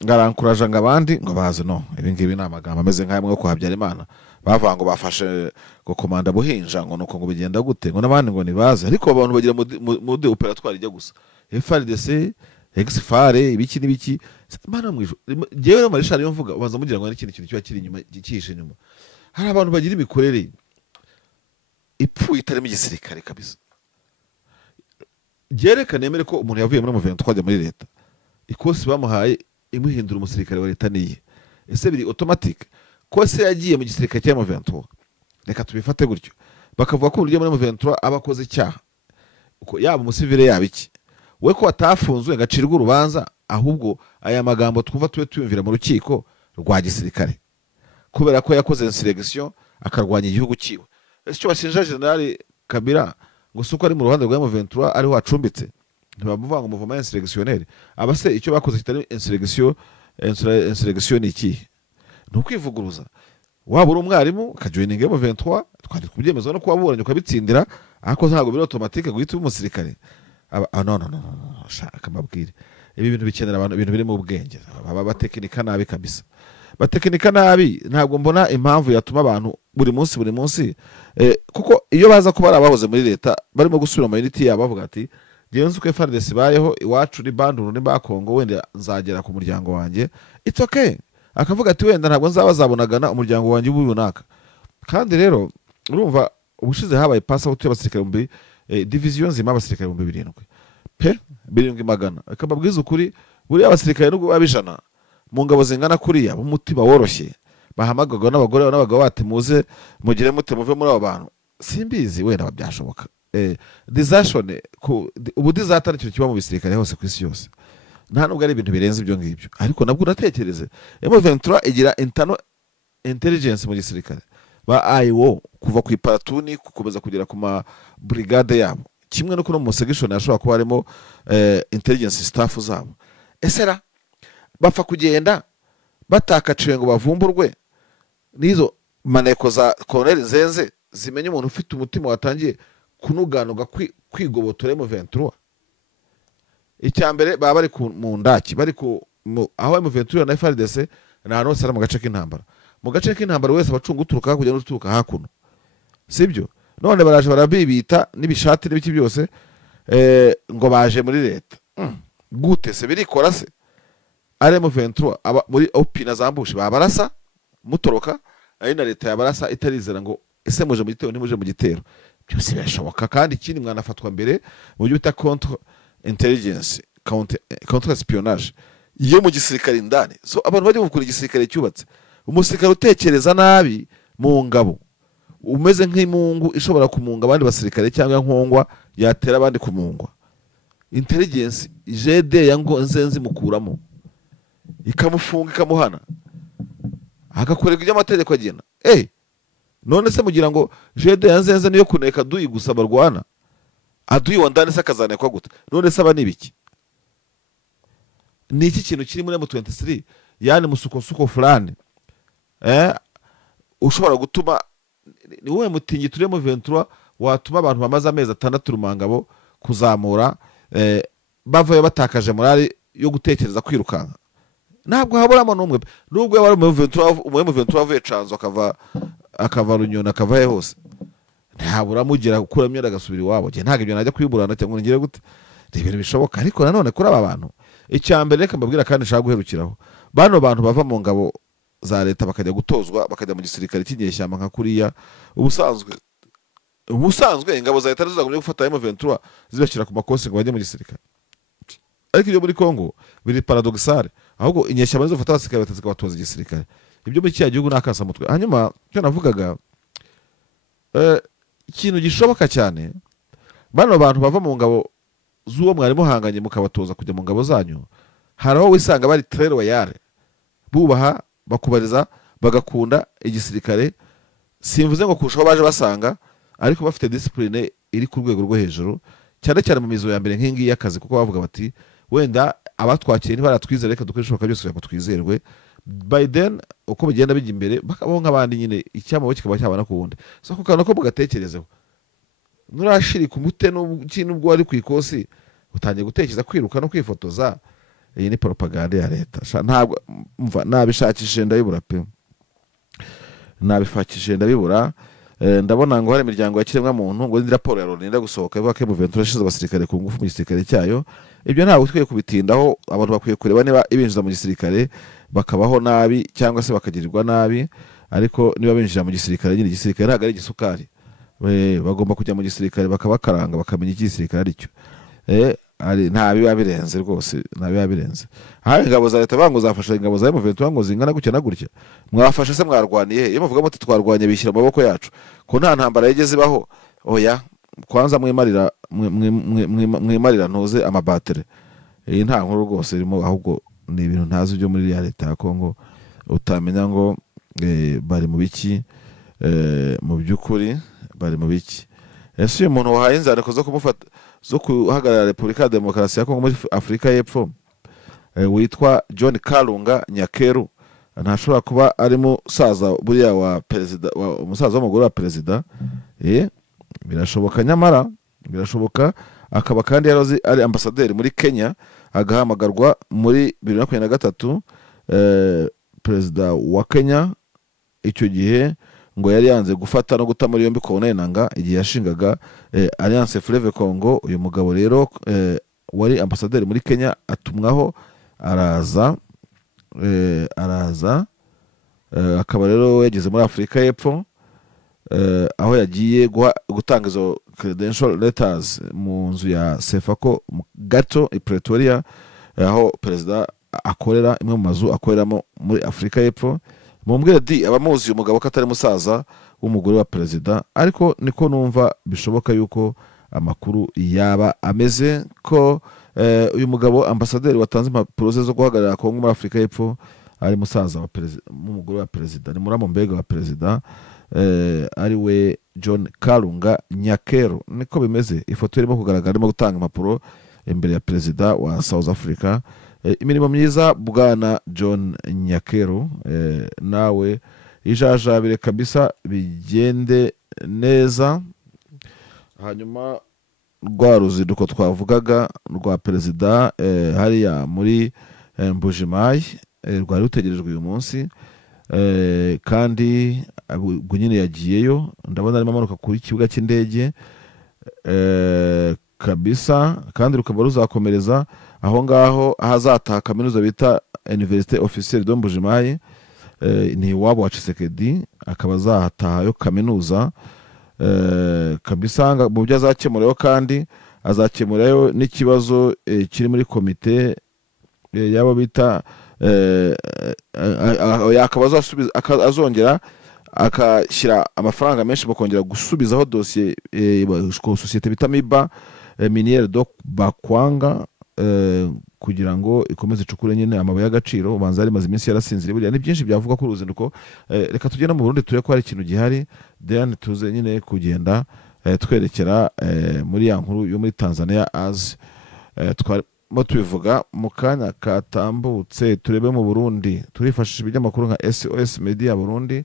ngarankuraje ngo abandi ngo baze. No, ibi ngibi ni amagambo ameze nk'amwe yo kwa Habyarimana bavuga ngo bafashe ngo komanda Buhinja ngo nuko ngo bigenda gute ngo n'abandi ngo nibaze. Ariko abantu bagira mu de operatoire ijya gusa FARDC exfare ibiki n'ibiki mana mwijo. Jewe no Marshal yo mvuga ubanza mugira ngo n'ikintu kiba kiri inyuma gicishe inyuma. Hari abantu bagira imikorere ipfu itarimo igisirikare kabisa. Jereka nemere ko umuntu yavuye muri M23 ajya muri leta, ikosi bamuhaye imuhindura umusirikare wa leta niye. Ese biri automatic ko se yagiye mu gisirikare cya M23? Reka tubifate gutyo, bakavuga ko uryo muri M23 abakoze icyaha uko yaba umusivile yaba iki, we ko atafunzwe ngacirwa urubanza, ahubwo aya magambo twumva tube tuyumvira mu rukiko rwa gisirikare kubera ko yakoze insurrection akarwanya igihugu kiwe. Ese cyo bashinja General Kabila ngo suko ari mu ruhande rwa M23 ariho acumbitse? ntibavuga ngo mouvement insurrectionnel abase icyo bakoze kitari insurrection iki ni ukwivuguruza waba uri umwarimu ukajoininga mu 23 twari kubyemeza no kubaburanya ukabitsindira ariko ntabwo biri automatique guhita umusirikare no shaka mabwire ibi bintu bikenera abantu ibintu biri mu bwenge baba batekinika nabi kabisa batekinika nabi ntabwo mbona impamvu yatuma abantu buri munsi kuko iyo baza kuba abahoze muri leta barimo gusubira mu unity yabo bavuga ati genze uko FARDC bayeho iwacu ni banduru ni bakongo wenda nzagera ku muryango wanjye it's okay akavuga ati wenda ntabwo nzabazabonagana umuryango wanjye ubunaka kandi rero urumva ubushize habaye pass out y'abasirikare mu division zima abasirikare mu 7 pe 700 akababwiza ukuri buri abasirikare n'ubwo babijana mu ngabo zingana kuriya umutima woroshye bahamagagwa n'abagore n'abagabo bati muze mugire mute muve muri abo bantu simbizi wenda babyashoboka disation ubu disatana cyo kiba mu bisirikare hose ku isi yose nta nubwo ari ibintu birenze ibyo ngibyo ariko nabwo uratekereze M23 igira internal intelligence mu gisirikare ba IO kuva ku iparatuni kukomeza kugera ku ma brigade yabo kimwe no kuno mu section yashobora kuba arimo intelligence staff zabo esera bapfa kugenda batakaciye ngo bavumburwe nizo maneko za Colonel Nzenze zimenye umuntu ufite umutima watangiye kunuganuga kwigobotora mu 23 icyambere baba bari mu ndaki bari ku aho mu 23 na FARDC na no sara mu gace k'intambara mu gace k'intambara wese abacunga uturuka kujya n'uturuka hakuno sibyo none baraje barabibita n'ibishati n'ibiki byose ngo baje muri leta gute se birikora se ari mu 23 aba muri opina zambushi babarasa mutoroka ari na leta yabarasa itarizera ngo ese muje mu gitero nimuje mu gitero byose birashoboka kandi ikindi mwanafatwa mbere mu byo bita contre intelligence contre espionnage iyo mu gisirikare indani so abantu bajye gukora igisirikare cyubatse umusirikare utekereza nabi mu ngabo umeze nk'imungu ishobora kumunga abandi basirikare cyangwa nkongwa yatera abandi kumungwa intelligence JD yango nzenzi mukuramo ikamufunga ikamuhana agakorerwa iby'amategeko agena none se mugira ngo JD yanzenze niyo kuneka duyi gusa barwana aduyi wandane sakazane kwa gute none se aba nibiki ni iki kintu kiri muri M23 yani musuko fulani ushobora gutuma ni wowe mutingi turi mu 23 watuma abantu bamaze amezi 6 rumangabo kuzamura bavayo batakaje morali yo gutekereza kwirukanka ntabwo haburamo n'umwe nubwo yari mu 23 avuye canzo akava runyona akava hose ntabura mugira gukura myenda gasubira iwabo je ntago ibyo najya kwiburana cyangwa ngire gute ibintu bishoboka ariko nanone kuri aba bantu icyambere reka mbabwira kandi nshaka guherukiraho bano bantu bava mu ngabo za leta bakajya gutozwa bakajya mu gisirikare cy'inyeshyamba nka kuriya ubusanzwe ingabo za leta zizagumye gufata M23 zibashyira ku makosi ngo bajye mu gisirikare ariko ibyo muri Kongo biri paradoxal ahubwo inyeshyamba zo fata abasirikare batatu bakabatoza igisirikare ibyo muri cya gihugu nakasa mutwe hanyuma cyo navugaga ikintu gishoboka cyane bano bantu bava mu ngabo z'uwo mwari muhanganye mukabatoza kujya mu ngabo zanyu haraho wisanga bari très royal bubaha bakubariza bagakunda igisirikare simvuze ngo kurushaho baje basanga ariko bafite discipline iri ku rwego rwo hejuru cyane cyane mu mizo ya mbere nk'ingi y'akazi kuko bavuga bati wenda abatwakiye ntibaratwizere reka dukoresha byose kugira ngo twizerwe Biden uko bigenda bijya imbere bakabaho nk'abandi nyine icyamabo kikaba cyabana ku wundi so kukana ko mugatekerezeho nurashiri ku mute n'ubwo wari ku ikosi utangiye gutekereza kwiruka no kwifotoza iyi ni propaganda ya leta ntabwo mva nabishakishije ndabibura pe nabifakishije ndabibura ndabona ngo hari imiryango ya kiremwa muntu ngo ndi raporo ya Loni gusohoka ivuga ko M23 yashize abasirikare ku ngufu mu gisirikare cyayo ibyo ntabwo twiye kubitindaho abantu bakwiye kureba niba ibinjiza mu gisirikare bakabaho nabi cyangwa se bakagirirwa nabi ariko niba binjira mu gisirikare nyine igisirikare ntabwo ari igisukari bagomba kujya mu gisirikare bakabakaranga bakamenya igisirikare aricyo ari nta biba birenze rwose nta biba birenze hari ingabo za leta bango zafasha ingabo za M23 ngo zingana gutya na gutya mwafashe se mwarwaniye iyo muvuga muti twarwanye bishyira amaboko yacu ko nta ntambara yigeze baho oya kwanza mwimarira ntuze amabatere iyi nta nkuru rwose irimo ahubwo ni ibintu ntazi byo muri ya leta ya Kongo utamenya ngo bari mu biki mu byukuri bari mu biki ese uyu muntu wahaye inzandiko zo kumufata zo kuhagarara Repubulika ya Demokarasi ya Kongo muri Afurika y'Epfo witwa John Kalunga Nyakeru ntashobora kuba ari musaza buriya wa perezida umusaza w'umugore wa perezida birashoboka nyamara birashoboka akaba kandi yarozi ari ambasaderi muri Kenya agahamagarwa muri 2023 perezida wa Kenya icyo gihe ngo yari yanze gufata no guta muri yombi Corneille Nangaa igihe yashingaga Alliance Fleuve Congo. Uyu mugabo rero wari ambasaderi muri Kenya atumwaho araza akaba rero yageze muri Afurika y'Epfo aho yagiye gutanga izo credential letters mu nzu ya Sefako gato i Pretoria aho perezida akorera imwe mu mazu akoreramo muri Afurika y'Epfo. Mumbwire di abamuzi uyu mugabo ko atari musaza w'umugore wa perezida, ariko niko numva bishoboka yuko amakuru yaba ameze ko uyu mugabo ambasaderi watanze impapuro ze zo guhagarara Kongo muri Afurika y'Epfo ari musaza wa perezida n'umugore wa perezida, ni muramo mbega wa perezida ari we John Kalunga Nyakeru. Niko bimeze, ifoto irimo kugaragara arimo gutanga impapuro imbere ya perezida wa South Africa. Imirimo myiza bwana John Nyakeru, nawe ijajabire kabisa bigende neza. Hanyuma rwa ruzinduko twavugaga rwa perezida hariya muri Mbujimayi rwari rutegerejwe uyu munsi, kandi ubwo nyine yagiyeyo ndabona arimo amanuka kuri kibuga cy'indege kabisa, kandi rukaba ruzakomereza aho ngaho ahazataha kaminuza bita Université Officielle de Mbujimayi, ni iwabo wa Tshisekedi, akaba azahatahayo kaminuza kabisa. Mu byo azakemurayo kandi azakemurayo n'ikibazo kiri muri komite yabo bita yakaba azongera akashyira amafaranga menshi bakongera gusubizaho dosiye ku sosiyete bita Miba Miniere do Bakwanga kugira ngo ikomeze icukure nyine amabuye y'agaciro. Ubanza rimaze iminsi yarasinzire, buriya ni byinshi byavuga kuri uruzinduko. Reka tugenda mu Burundi turebe ko hari ikintu gihari, then tuze nyine kugenda twerekera muri ya nkuru yo muri Tanzania az twarimo tubivuga mu kanya katambutse. Turebe mu Burundi, turifashisha ibinyamakuru nka SOS Media Burundi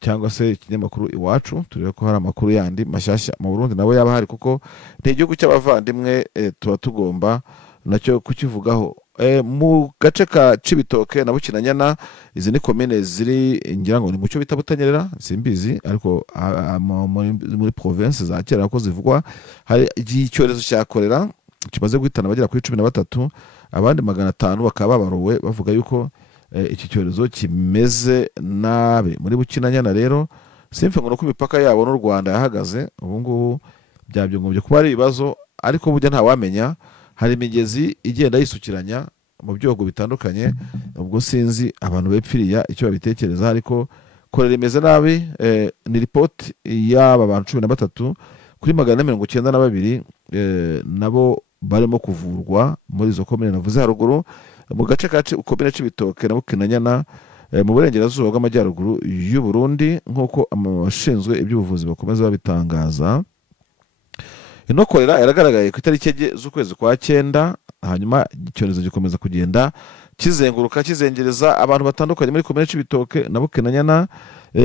cyangwa se ikinyamakuru Iwacu, turebe ko hari amakuru yandi mashyashya mu Burundi nabo yaba hari, kuko ni igihugu cy'abavandimwe tuba tugomba nacyo kukivugaho. Mu gace ka Cibitoke na Bukinanyana, izi ni komine ziri ngira ngo ni mucyo bita Butanyerera simbizi, ariko muri province za kera ko zivugwa hari icyorezo cya kolera kimaze guhitana bagera kuri 13, abandi 500 bakaba babaruwe bavuga yuko iki cyorezo kimeze nabi muri Bukinanyana. Rero simfe ngo nuko imipaka yabo n'u Rwanda yahagaze ubu ngubu byabyongobye kuba ari ibibazo, ariko burya nta wamenya. Hari imigezi igenda yisukiranya mu byogo bitandukanye, ubwo sinzi abantu bepfiriya icyo babitekereza, ariko kolera imeze nabi. Ni report y'aba bantu 13 kuri 192 nabo barimo kuvurwa muri izo komine navuze haruguru mu gace ka komine Cibitoke na Bukinanyana mu burengerazuba bw'amajyaruguru y'u Burundi, nk'uko abashinzwe iby'ubuvuzi bakomeza babitangaza. Ino kolera yaragaragaye ku itariki z'ukwezi kwa 9, hanyuma icyorezo gikomeza kugenda kizenguruka kizengereza abantu batandukanye muri komine Cibitoke na Bukinanyana.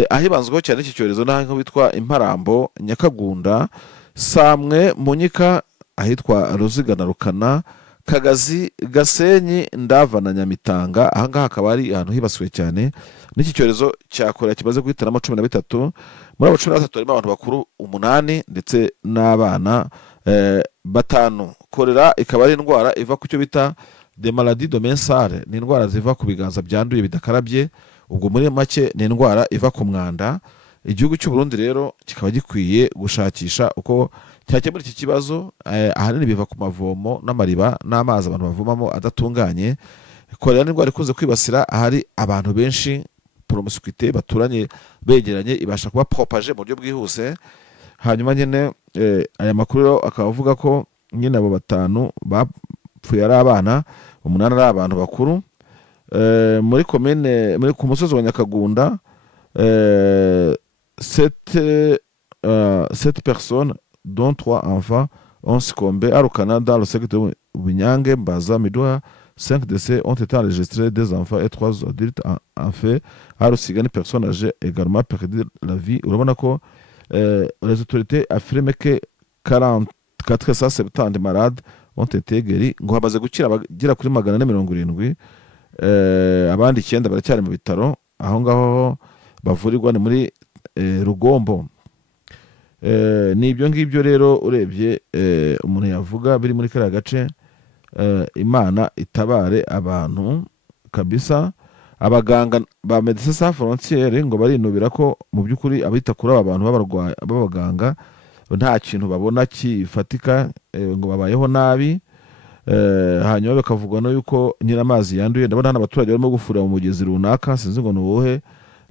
Ahibanzweho cyane iki cyorezo n'aho bitwa Imparambo, Nyakagunda, Samwe, Munyika, ahitwa Ruziga na Rukana, Kagazi, Gasenyi, Ndava na Nyamitanga. Aha ngaha akaba ari ahantu hibasiwe cyane n'iki cyorezo cya kolera kimaze guhitanamo 13. Muri abo 13 harimo abantu bakuru 8 ndetse n'abana 5. Kolera ikaba ari indwara iva ku cyo bita de maladie domensale, ni indwara ziva ku biganza byanduye bidakarabye. Ubwo muri make ni indwara iva ku mwanda. Igihugu cy'u Burundi rero kikaba gikwiye gushakisha uko cyakemura iki kibazo. Ahanini biva ku mavomo n'amariba n'amazi abantu bavomamo adatunganye. Kolera ni indwara ikunze kwibasira ahari abantu benshi, promiscuité, baturanye begeranye, ibasha kuba propage mu buryo bwihuse. Hanyuma nyine aya makuru akaba avuga ko nyine abo 5 bapfuye ari abana, 8 ari abantu bakuru. Muri komine muri ku musozi wa Nyakagunda 7 personnes dont 3 enfants ont succombé. Au Canada, le secteur de Binyange, Baza, Midouha, 5 décès ont été enregistrés, des enfants et 3 adultes en fait. À Rusigani, personnes âgées également perdu la vie. Les autorités affirment que 470 malades ont été guéris. Ngo hamaze gukira bagera kuri 470. Abandi 9 baracyari mu bitaro aho ngaho bavurirwa ni muri Rugombo. Ni ibyo ngibyo rero urebye umuntu yavuga biri muri kariya gace. Imana itabare abantu kabisa. Abaganga ba Médecins Sans Frontières ngo barinubira ko mu by'ukuri abita kuri aba bantu b'abaganga nta kintu babona kifatika, ngo babayeho nabi. Hanyuma bakavugwa no yuko nyiramazi yanduye. Ndabona hano abaturage barimo gufurira mu mugezi runaka, sinzi ngo nuwuhe,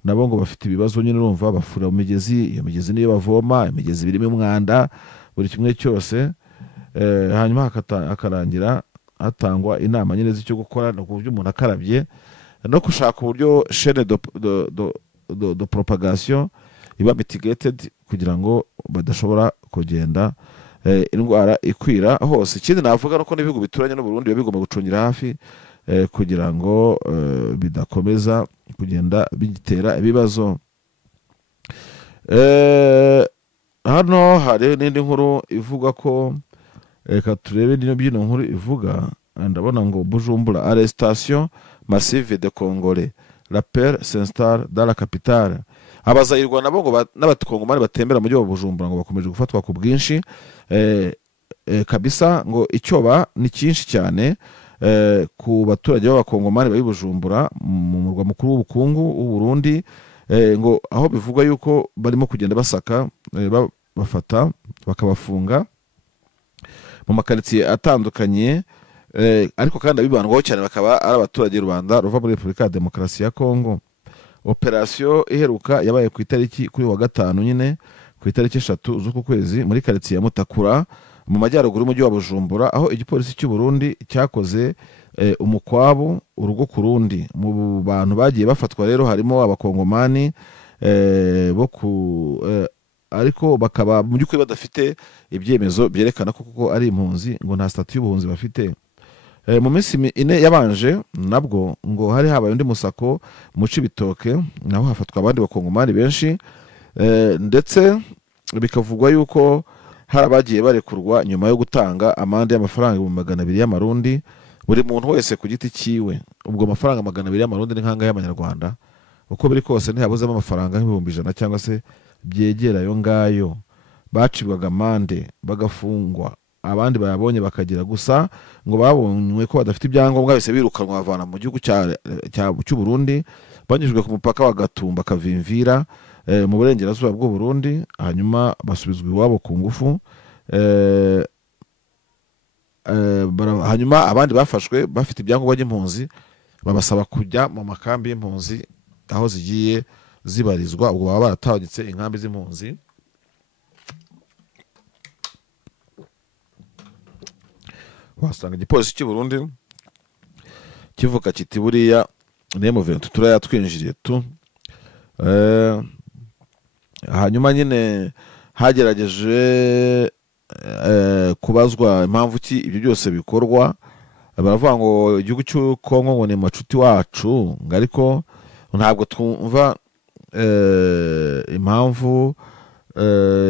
nabo ngo bafite ibibazo nyine, urumva bafurira mu migezi. Iyo migezi niyo bavoma, imigezi birimo umwanda buri kimwe cyose. Hanyuma hakarangira hatangwa inama nyine z'icyo gukora, no kuburyo umuntu akarabye no gushaka uburyo chaîne de propagation iba mitigated kugira ngo badashobora kugenda indwara ikwira hose. Ikindi navuga nuko n'ibihugu bituranye n'u Burundi bigomba gucungira hafi kugira ngo bidakomeza kugenda bigitera ibibazo. Hano hari n'indi nkuru ivuga ko, reka turebe n'ibyo nkuru ivuga. Ndabona ngo Bujumbura, arrestation massive de Congolais, la peur s'installe dans la capitale. Abazayirwa nabo ngo n'abatikongomani batembera mu gihugu Bujumbura ngo bakomeje gufatwa ku bwinshi kabisa. Ngo icyoba ni cyinshi cyane ku baturage b'abakongomani bari Bujumbura mu murwa mukuru w'ubukungu w'u Burundi. Ngo aho bivuga yuko barimo kugenda basaka, bafata bakabafunga mu makaritsiye atandukanye, ariko kandi abibandwaho cyane bakaba ari abaturage rubanda ruva muri Repubulika ya Demokarasi ya Kongo. Operasiyo iheruka yabaye ku itariki kuri wa gatanu nyine ku itariki 3 z'uku kwezi muri karitsiye ya Mutakura mu majyaruguru y'umujyi wa Bujumbura, aho igipolisi cy'u Burundi cyakoze umukwabu urugo ku rundi. Mu bantu bagiye bafatwa rero harimo abakongomani ariko bakaba mu by'ukuri badafite ibyemezo byerekana ko kuko ari impunzi, ngo nta statut y'ubuhunzi bafite. Mu minsi 4 yabanje nabwo ngo hari habaye undi musako mu Cibitoke, naho hafatwa abandi bakongomani benshi, ndetse bikavugwa yuko hari abagiye barekurwa nyuma yo gutanga amande y'amafaranga 200 y'amarundi buri muntu wese ku giti cyiwe. Ubwo amafaranga 200 y'amarundi ni nkanga y'amanyarwanda, uko biri kose ntihabuzemo amafaranga 100 cyangwa se byegera yo ngayo. Bacibwaga amande bagafungwa, abandi bayabonye bakagira gusa ngo babonywe ko badafite ibyangombwa bise birukanwa bavana mu gihugu cy'u Burundi, banyujwe ku mupaka wa Gatumba Kavimvira mu burengerazuba bw'u Burundi, hanyuma basubizwa iwabo ku ngufu. Hanyuma abandi bafashwe bafite ibyangombwa by'impunzi babasaba kujya mu makambi y'impunzi aho zigiye zibarizwa. Ubwo baba baratawagitse inkambi z'impunzi. Wasanga igipolisi cy'u Burundi kivuga kiti buriya M23 turayatwinjiriye tu. Hanyuma nyine hagerageje kubazwa impamvu ki ibyo byose bikorwa. Baravuga ngo igihugu cy'u Kongo ngo ni macuti wacu, ariko ntabwo twumva impamvu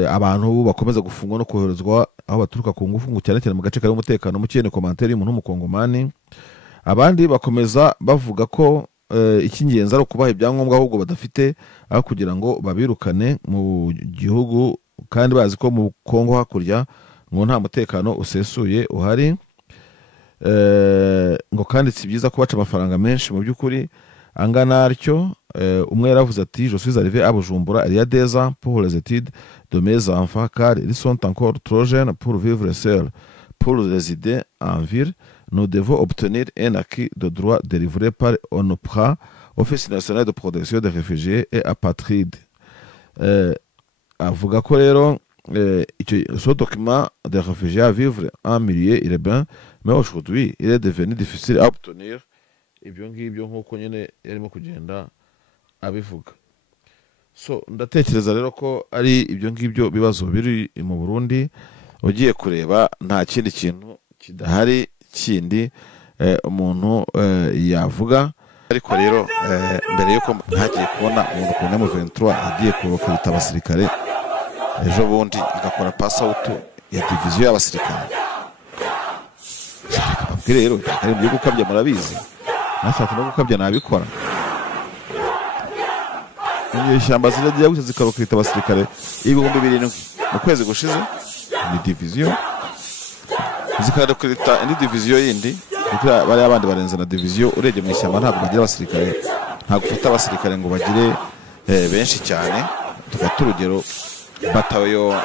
abantu bakomeza gufungwa no koherezwa aho baturuka ku ngufu, ngo cyane cyane mu gace kari umutekano muke. Ni commentaire y'umuntu w'umukongomani. Abandi bakomeza bavuga ko icy'ingenzi ari ukubaha ibyangombwa ahubwo badafite, aho kugira ngo babirukane mu gihugu, kandi bazi ko mu Kongo hakurya ngo nta mutekano usesuye uhari. Ngo kandi si byiza kubaca amafaranga menshi mu by'ukuri angana atyo. Umwe yaravuze ati je suis arrivé à Bujumbura il y a 2 ans pour les études de mes enfants car ils sont encore trop jeunes pour vivre seuls. Pour résider en ville, nous devons obtenir un acquis de droit délivré par ONUPRA, Office national de protection des réfugiés et apatrides. Avuga ko rero ce document de réfugiés à vivre en milieu urbain, mais aujourd'hui il est devenu difficile à obtenir. Ibyo ngibyo nk'uko nyine yarimo kugenda abivuga. So ndatekereza rero ko ari ibyo ngibyo bibazo biri mu Burundi. ugiye kureba nta kindi kintu kidahari kindi umuntu yavuga. Ariko rero mbere yuko ntagiye kubona umuntu ku M23 agiye kubakubita abasirikare ejo bundi igakora pass out ya division y'abasirikare. Abwire rero ari mu gukabya murabizi nashatse no gukabya nabikora. Inyeshyamba ziragiye gusa zikarokita abasirikare 7,000 mu kwezi gushize ni division zikarokita indi division yindi bari abandi barenze na division. Urebye mu ishyamba ntabwo bagira abasirikare, ntabwo ufata abasirikare ngo bagire benshi cyane. Dufata urugero batayo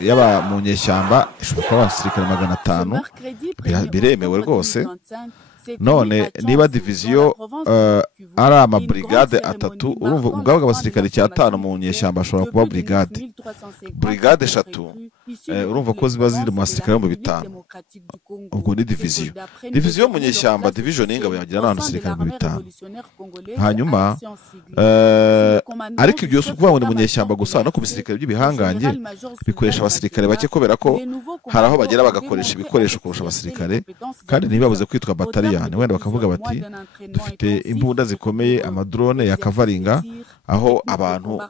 yaba mu nyeshyamba ishobora kuba abasirikare 500 biremewe rwose. None niba division ari amabrigade 3 urumva ubwabwa abasirikare 5 mu nyeshyamba ashobora kuba brigade 3 urumva ko ziba ziri mu basirikare mu 5. Ubwo ni division mu nyeshyamba division ingabo yagira n'abantu basirikare mu 5. Hanyuma ariko ibyo kuvuga ngo ni mu nyeshyamba gusa no ku bisirikare by'ibihangange bikoresha abasirikare bake kubera ko hari aho bagera bagakoresha ibikoresho kurusha abasirikare kandi ntibabuze kwitwa bataliya. Wenda bakavuga bati dufite imbunda zikomeye amadrone ya kavaringa aho abantu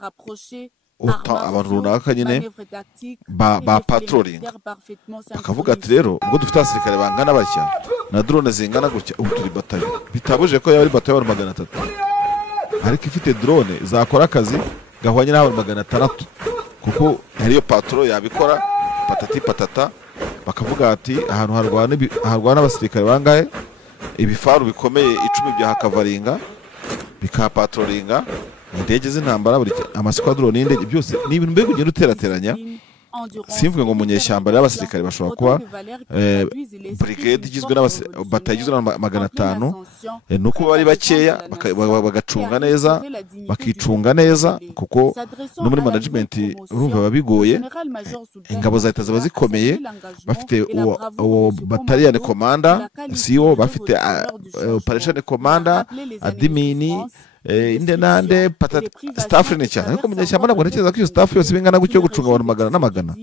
runaka nyine ba patrolling bakavuga ati rero ubwo dufite abasirikare bangana batya na drone zingana gutya ubu turi bataliya. Bitabuje ko yari bataliya 300 ariko ifite drone zakora akazi gahwanye n'aho 600 kuko hariyo patrol yabikora patata. Bakavuga ati ahantu harwana abasirikare bangahe ibifaru bikomeye 10 bya kavaringa bikapatrolinga indege z'intambara buri amasquadron n'indege byose ni ibintu mbega ugenda uterateranya. Simvuge ngo mu nyeshyamba y'abasirikare bashobora kuba brigade igizwe n'abatagizwe na 500 nuko bari bakeya bagacunga neza bakicunga neza kuko no muri management urumva babigoye. Ingabo zahita zaba zikomeye bafite uwo battalion commander CEO bafite operation commander admin inde nande staff ni cyane ariko munyeshyamba nabwo ntekereza ko iyo staff yose bingana gutyo gucunga abantu magana.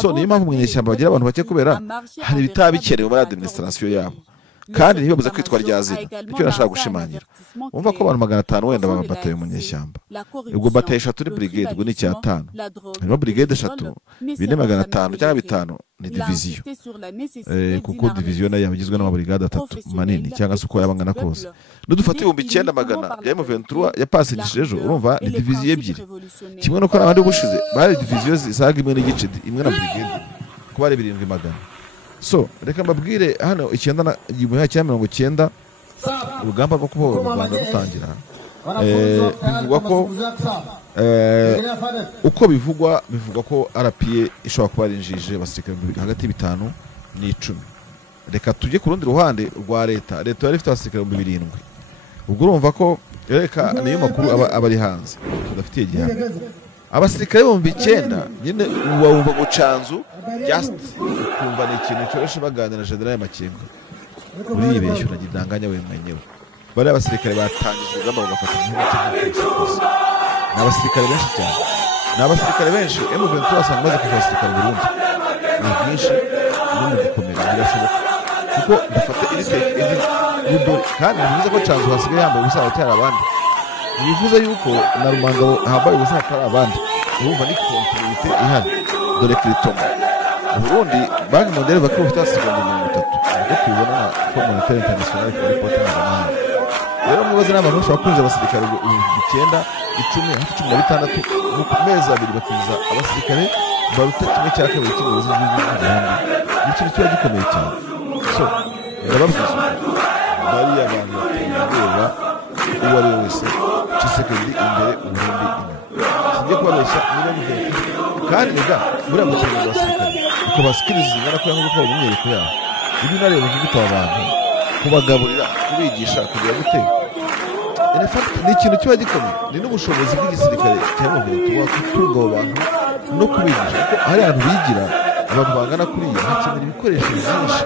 So niyo mpamvu munyeshyamba bagira abantu bake kubera hari bitabikenewe muri administration yabo kandi ntibabuze kwitwa ryazina. Icyo nashaka gushimangira umva ko abantu 500 wenda baba bataye munyeshyamba ubwo bataye 3 brigade ubwo ni 5 harimo brigade 3 bine 500 cyangwa 5 ni division kuko division nayo yabigizwe n'amabrigade 3 manini cyangwa se uko yabangana kose. Nudufate 9,900 ya M23 yapasingishije ejo urumva ni division ebyiri kimwe nuko n'abandi bushize bari division zisaga imwe n'igice imwe na brigade kuba ari 7,000. So reka mbabwire hano 1990 urugamba rwo kubohora u Rwanda rutangira bivugwa ko uko bivugwa ko RPA ishobora kuba arinjije abasirikare hagati y'5 n'10. Reka tujye ku rundi ruhande rwa leta yari ifite abasirikare 7,000. Ubwo urumva ko reka niyo makuru abari hanze tudafitiye gihamya. Abasirikare 9,000 nyine wumva gucanzu just kumva ni ikintu cyoroshye baganira General Makenga muri ibeshyo uragidanganya wemenyewe. Bari abasirikare batangije urugamba bagafata nk'uko n'abasirikare benshi cyane n'abasirikare benshi M23 asanga maze kuva abasirikare Burundi ni byinshi n'umu gukomera birashoboka kuko dufata iri kandi bivuze ko canzu hasigaye yambaye ubusa cyane abandi bivuze yuko na Rumangabo habaye ubusa cyane abandi urumva ni continuité ihari dore Kritomo Burundi banki mondiale bakuru bafite abasirikare 300 ubwo kubona na Fond Monetaire International kuri report mpuzamahanga. Rero mubaze n'abantu bashobora kunza abasirikare 9, 10, 16 mu mezi abiri bakiza abasirikare baruta kimwe cya kabiri cy'ubuyobozi bw'igihugu ni ikintu kiba gikomeye cyane. So barababwiza bari abantu batumva uwo ari wese Tshisekedi imbere Burundi kijye kubabeshya niba bigiye kandi niga buriya mutungo abasirikare uko basikiriza ingana ko yango gutwara umwereko yabo ibi nareba vuga abantu kubagaburira kubigisha kugira gute in fact ni ikintu kiba gikomeye ni n'ubushobozi bw'igisirikare cyangwa tuba kutunga abantu no kubigisha ko hari abantu bigira abantu bangana kuri iyi hakenera ibikoresho byinshi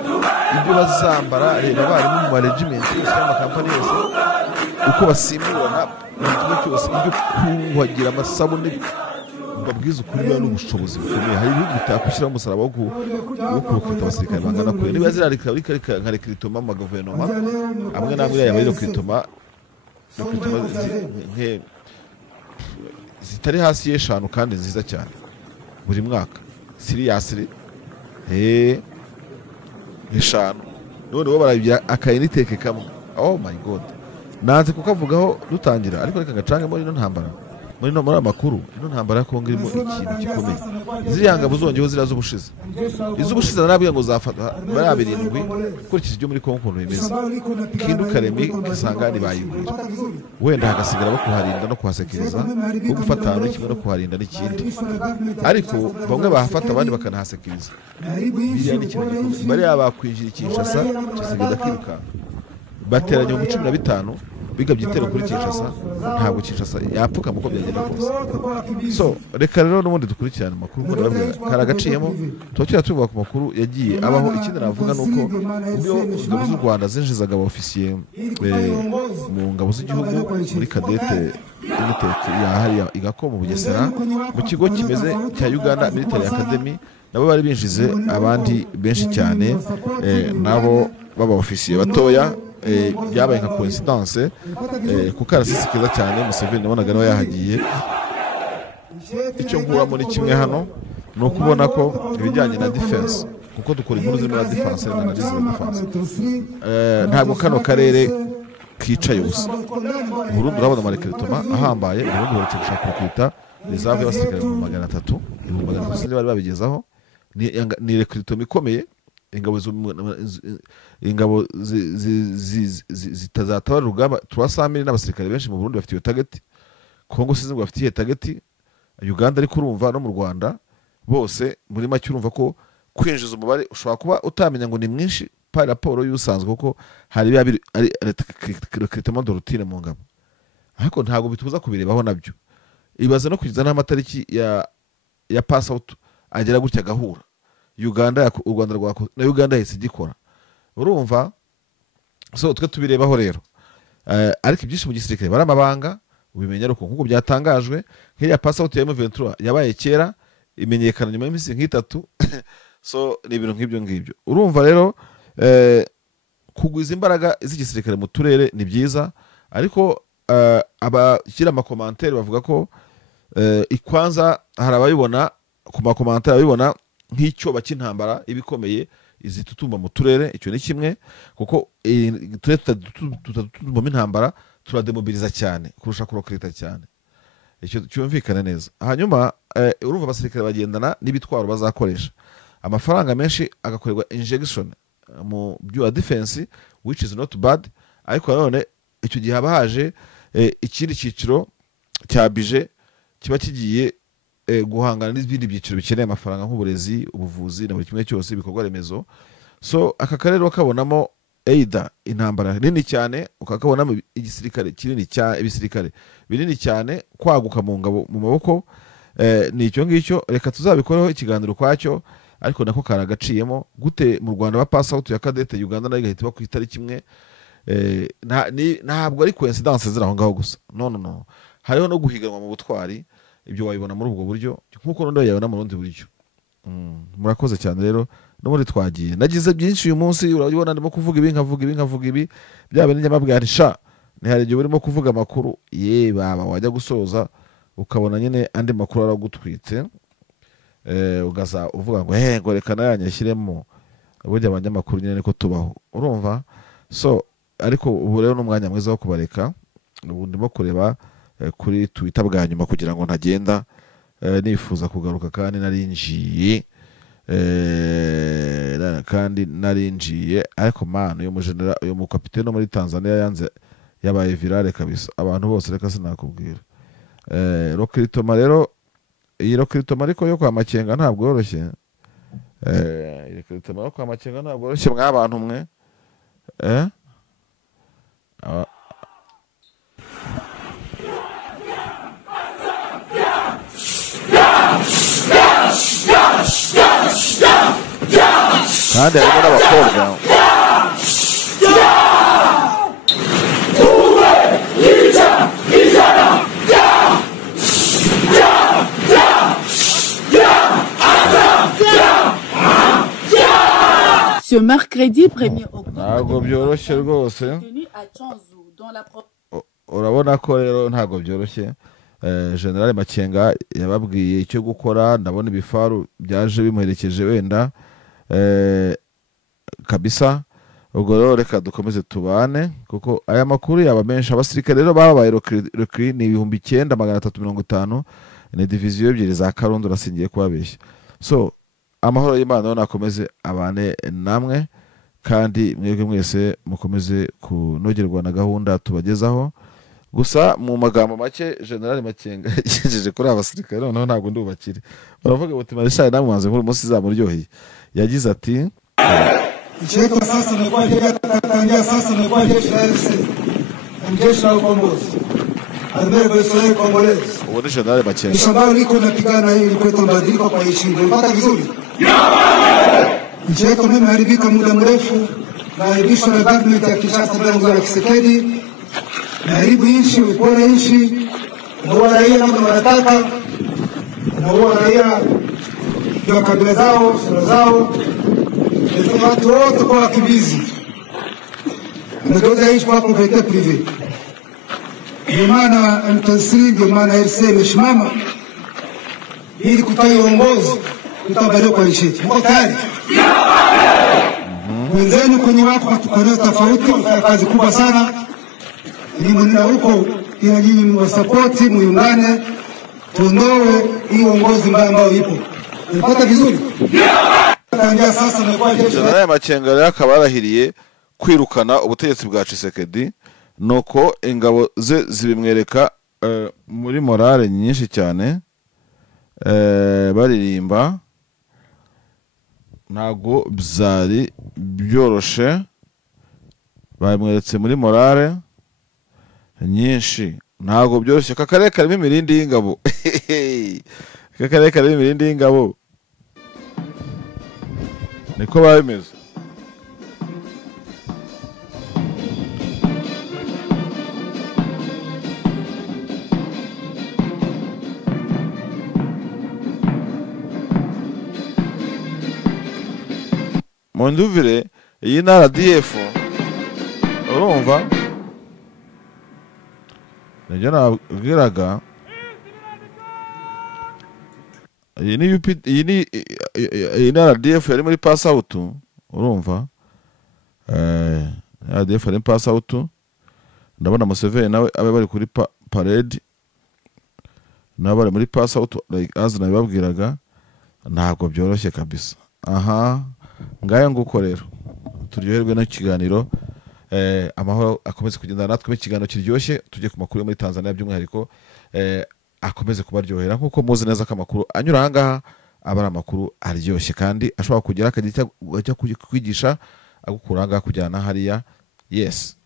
ibyo bazambara reba bari mu management y'ama company yose uko basimburana mu gihe cyose ibyo kuhagira amasabune babwiza ukuri biba n'ubushobozi bukomeye hari ibihugu bitakwishyiraho umusaraba wo kurukita abasirikare bangana kure niba zirarika nka rekiritoma mu maguverinoma amwe n'amwe yaba ari rekiritoma zitari hasi y'eshanu kandi nziza cyane buri mwaka siriyasiri eshanu none bo barabigira akayiniteke kamwe oh my god nanze kukavugaho dutangira ariko reka gacange muri ino ntambara muri amakuru ino ntambara ya Kongo irimo ikintu gikomeye ziriya ngabo zongeho ziriya z'ubushize iz'ubushize narabwiye ngo zafata bari 7 ukurikije ibyo muri Kongo ukuntu bimeze Kindu Karemi Kisangani bayigwira wenda hagasigara bo kuharinda no kuhasekiriza ko gufata ahantu kimwe no kuharinda n'ikindi ariko bamwe bahafata abandi bakanahasekiriza biriya ni kintu gikomeye bari abakwinjira Kinshasa kisigenda kwiruka bateranye mu 15 biga byitero kuri Kinshasa ntabwo Kinshasa yapfuka muko byagenda kose so reka rero n'ubundi dukurikirana amakuru ngo ndababwira karagaciyemo tuba tuvuga ku makuru yagiye abaho ikindi navuga nuko ubyo ingabo z'u Rwanda zinjizaga aba officier mu ngabo z'igihugu muri kadete unitete ya hariya igako mu Bugesera mu kigo kimeze cya Uganda Military Academy nabo bari binjize abandi benshi cyane nabo baba officier batoya byabaye nka coincidence kuko arasisi kiza cyane Museveni nabonaga nawe yahagiye icyo nkura muri kimwe hano no kubona ko ibijyanye na defense kuko dukora inkuru zirimo na defense na analyse ya defense ntabwo kano karere kicaye ubusa Burundi urabona amarekeritoma ahambaye Burundi bari gushaka kwita reserve y'abasirikare 300 300 bari babigezaho ni rekeritoma ikomeye ingabo zitazatabara urugamba turasamire n'abasirikare benshi mu Burundi bafite iyo target Kongo sizingo bafite iyo target Uganda ariko urumva no mu Rwanda bose muri make urumva ko kwinjiza umubare ushobora kuba utamenya ngo ni mwinshi par rapport y'usanzwe kuko hari ari recrutement de routine mu ngabo ariko ntago bitubuza kubirebaho nabyo ibaza no kugeza n'amatariki ya pass out agera gutya gahura Uganda u Rwanda rwako na Uganda yese gikora urumva so twe tubirebaho rero ariko ibyinshi mu gisirikare baramabanga ubimenya ruko nkuko byatangajwe nk'iya pass out ya M23 yabaye kera imenyekana nyuma y'imisi nk'itatu so ni ibintu nk'ibyo urumva rero kugwiza imbaraga z'igisirikare mu turere ni byiza ariko abashyira amakomantere bavuga ko ikwanza harabayibona ku makomantere babibona nk'icyo bakintambara ibikomeye izitutumba mu turere icyo ni kimwe kuko turere tutatutumba mu intambara turademobiliza cyane kurusha kurokrita cyane icyo cyumvikana neza hanyuma urumva abasirikare bagendana n'ibitwaro bazakoresha amafaranga menshi agakorerwa injection mu byo defense which is not bad ariko none icyo gihe habahaje ikindi cyiciro cya budget kiba kigiye guhangana n'ibindi byiciro bikeneye amafaranga nk'uburezi ubuvuzi na buri kimwe cyose bikorwa remezo so aka karere bakabonamo either intambara nini cyane ukakabonamo igisirikare kinini cyane ibisirikare binini cyane kwaguka mu ngabo mu maboko ni icyo ngicyo reka tuzabikoreho ikiganiro kwacyo ariko nako karagaciyemo gute mu Rwanda ba pass out ya kadete Uganda nayo igahita bakwitari kimwe ntabwo ari coincidence ziraho ngaho gusa no hariho no guhiganwa mu butwari ibyo wabibona muri ubwo buryo nkuko n'undi yabona mu rundi buryo murakoze cyane rero no muri twagiye nagize byinshi uyu munsi urabibona ndimo kuvuga ibi nkavuga ibi byabe n'inyamabwira sha ni hari igihe urimo kuvuga amakuru baba wajya gusoza ukabona nyine andi makuru aragutwitse ugaza uvuga ngo ngo reka nayanyashyiremo burya abanyamakuru nyine niko tubaho urumva so ariko ubu rero n'umwanya mwiza wo kubareka ubu ndimo kureba kuri Twitter bwa nyuma kugira ngo ntagenda nifuza kugaruka kandi narinjiye ariko man uyu mukapitene muri Tanzania yanze yabaye virale kabisa abantu bose reka sinakubwira Rokritoma rero iyi Rokritoma ariko yo kwa Makenga ntabwo yoroshye Rokritoma yo kwa Makenga ntabwo yoroshye mw'abantu mwe kandi harimo n'abakobwa Ce mercredi 1er octobre, ntabwo byoroshye rwose tenu à Tchanzu, dans la urabona ko rero ntabwo byoroshye. General Makenga yababwiye icyo gukora, ndabona ibifaru byaje bimuherekeje wenda kabisa. Ubwo rero reka dukomeze tubane kuko aya makuru yaba menshi. Abasirikare rero babaye recruit ni 9350, ni diviziyo ebyiri za Karundo, rasingiye kubabeshya. So amahoro y'Imana nakomeze abane namwe, kandi mwebwe mwese mukomeze kunogerwa na gahunda tubagezaho. Gusa mu magambo make General Makenga yagejeje kuri abasirikare, noneho ntabwo ndubakire. Baravuga bati Marshal namwanze nkuru munsi zamuryoheye. Yagize ati Jeshi sasa imekuwa tangia sasa imekuwa jeshi la RC. Jeshi la ukombozi. Armée Nationale Congolaise. uwo General Makenga. Shambao liko napigana ili kuleta mabadiliko kwa nchi. Mpaka vizuri. Nchi yetu imeharibika muda mrefu na ibisho na government ya Kinshasa bila nguvu ya Kisekedi. Na haribu nchi, upora nchi. Na raia kama wanataka. Na raia ndio kabila zao, sura zao. Watu wote kwa wakimbizi. Nageuza nchi kwa propriete privé. Ndio maana M23, ndio maana RC imesimama ili kutoa uongozi kutabadilika kwa nchi. Mko tayari? Wenzenu kwenye wako watukanao tofauti wafanya kazi kubwa sana. Ni mwenendo huko ila nyinyi mwasapoti, muungane, tuondoe hii uongozi mbaya ambao ipo. Unapata vizuri? General Makenga rero akaba arahiriye kwirukana ubutegetsi bwa Tshisekedi, nuko ingabo ze zibimwereka muri morale nyinshi cyane, baririmba. Ntago byari byoroshe, bamweretse muri morale nyinshi, ntago byoroshye. Kakare karimo imirindi y'ingabo kakare karimo imirindi y'ingabo, niko babimeze. Monduvire iyi na RDF urumva nijya nabwiraga, iyi ni RDF yari muri pass out, urumva RDF yari pass out. Ndabona Museveni nawe abe bari kuri parade, nawe bari muri pass out like azna babwiraga. Ntabwo byoroshye kabisa. Ngayo nguko rero turyoherwe no kiganiro. Amahoro akomeze kugenda natwe mu kiganiro kiryoshye. Tujye ku makuru muri Tanzania by'umwihariko, akomeze kubaryohera nkuko muzi neza ko amakuru anyura ahangaha aba ari amakuru aryoshye kandi ashobora kugira akajya kwigisha agukura ahangaha kujyana hariya. Yes.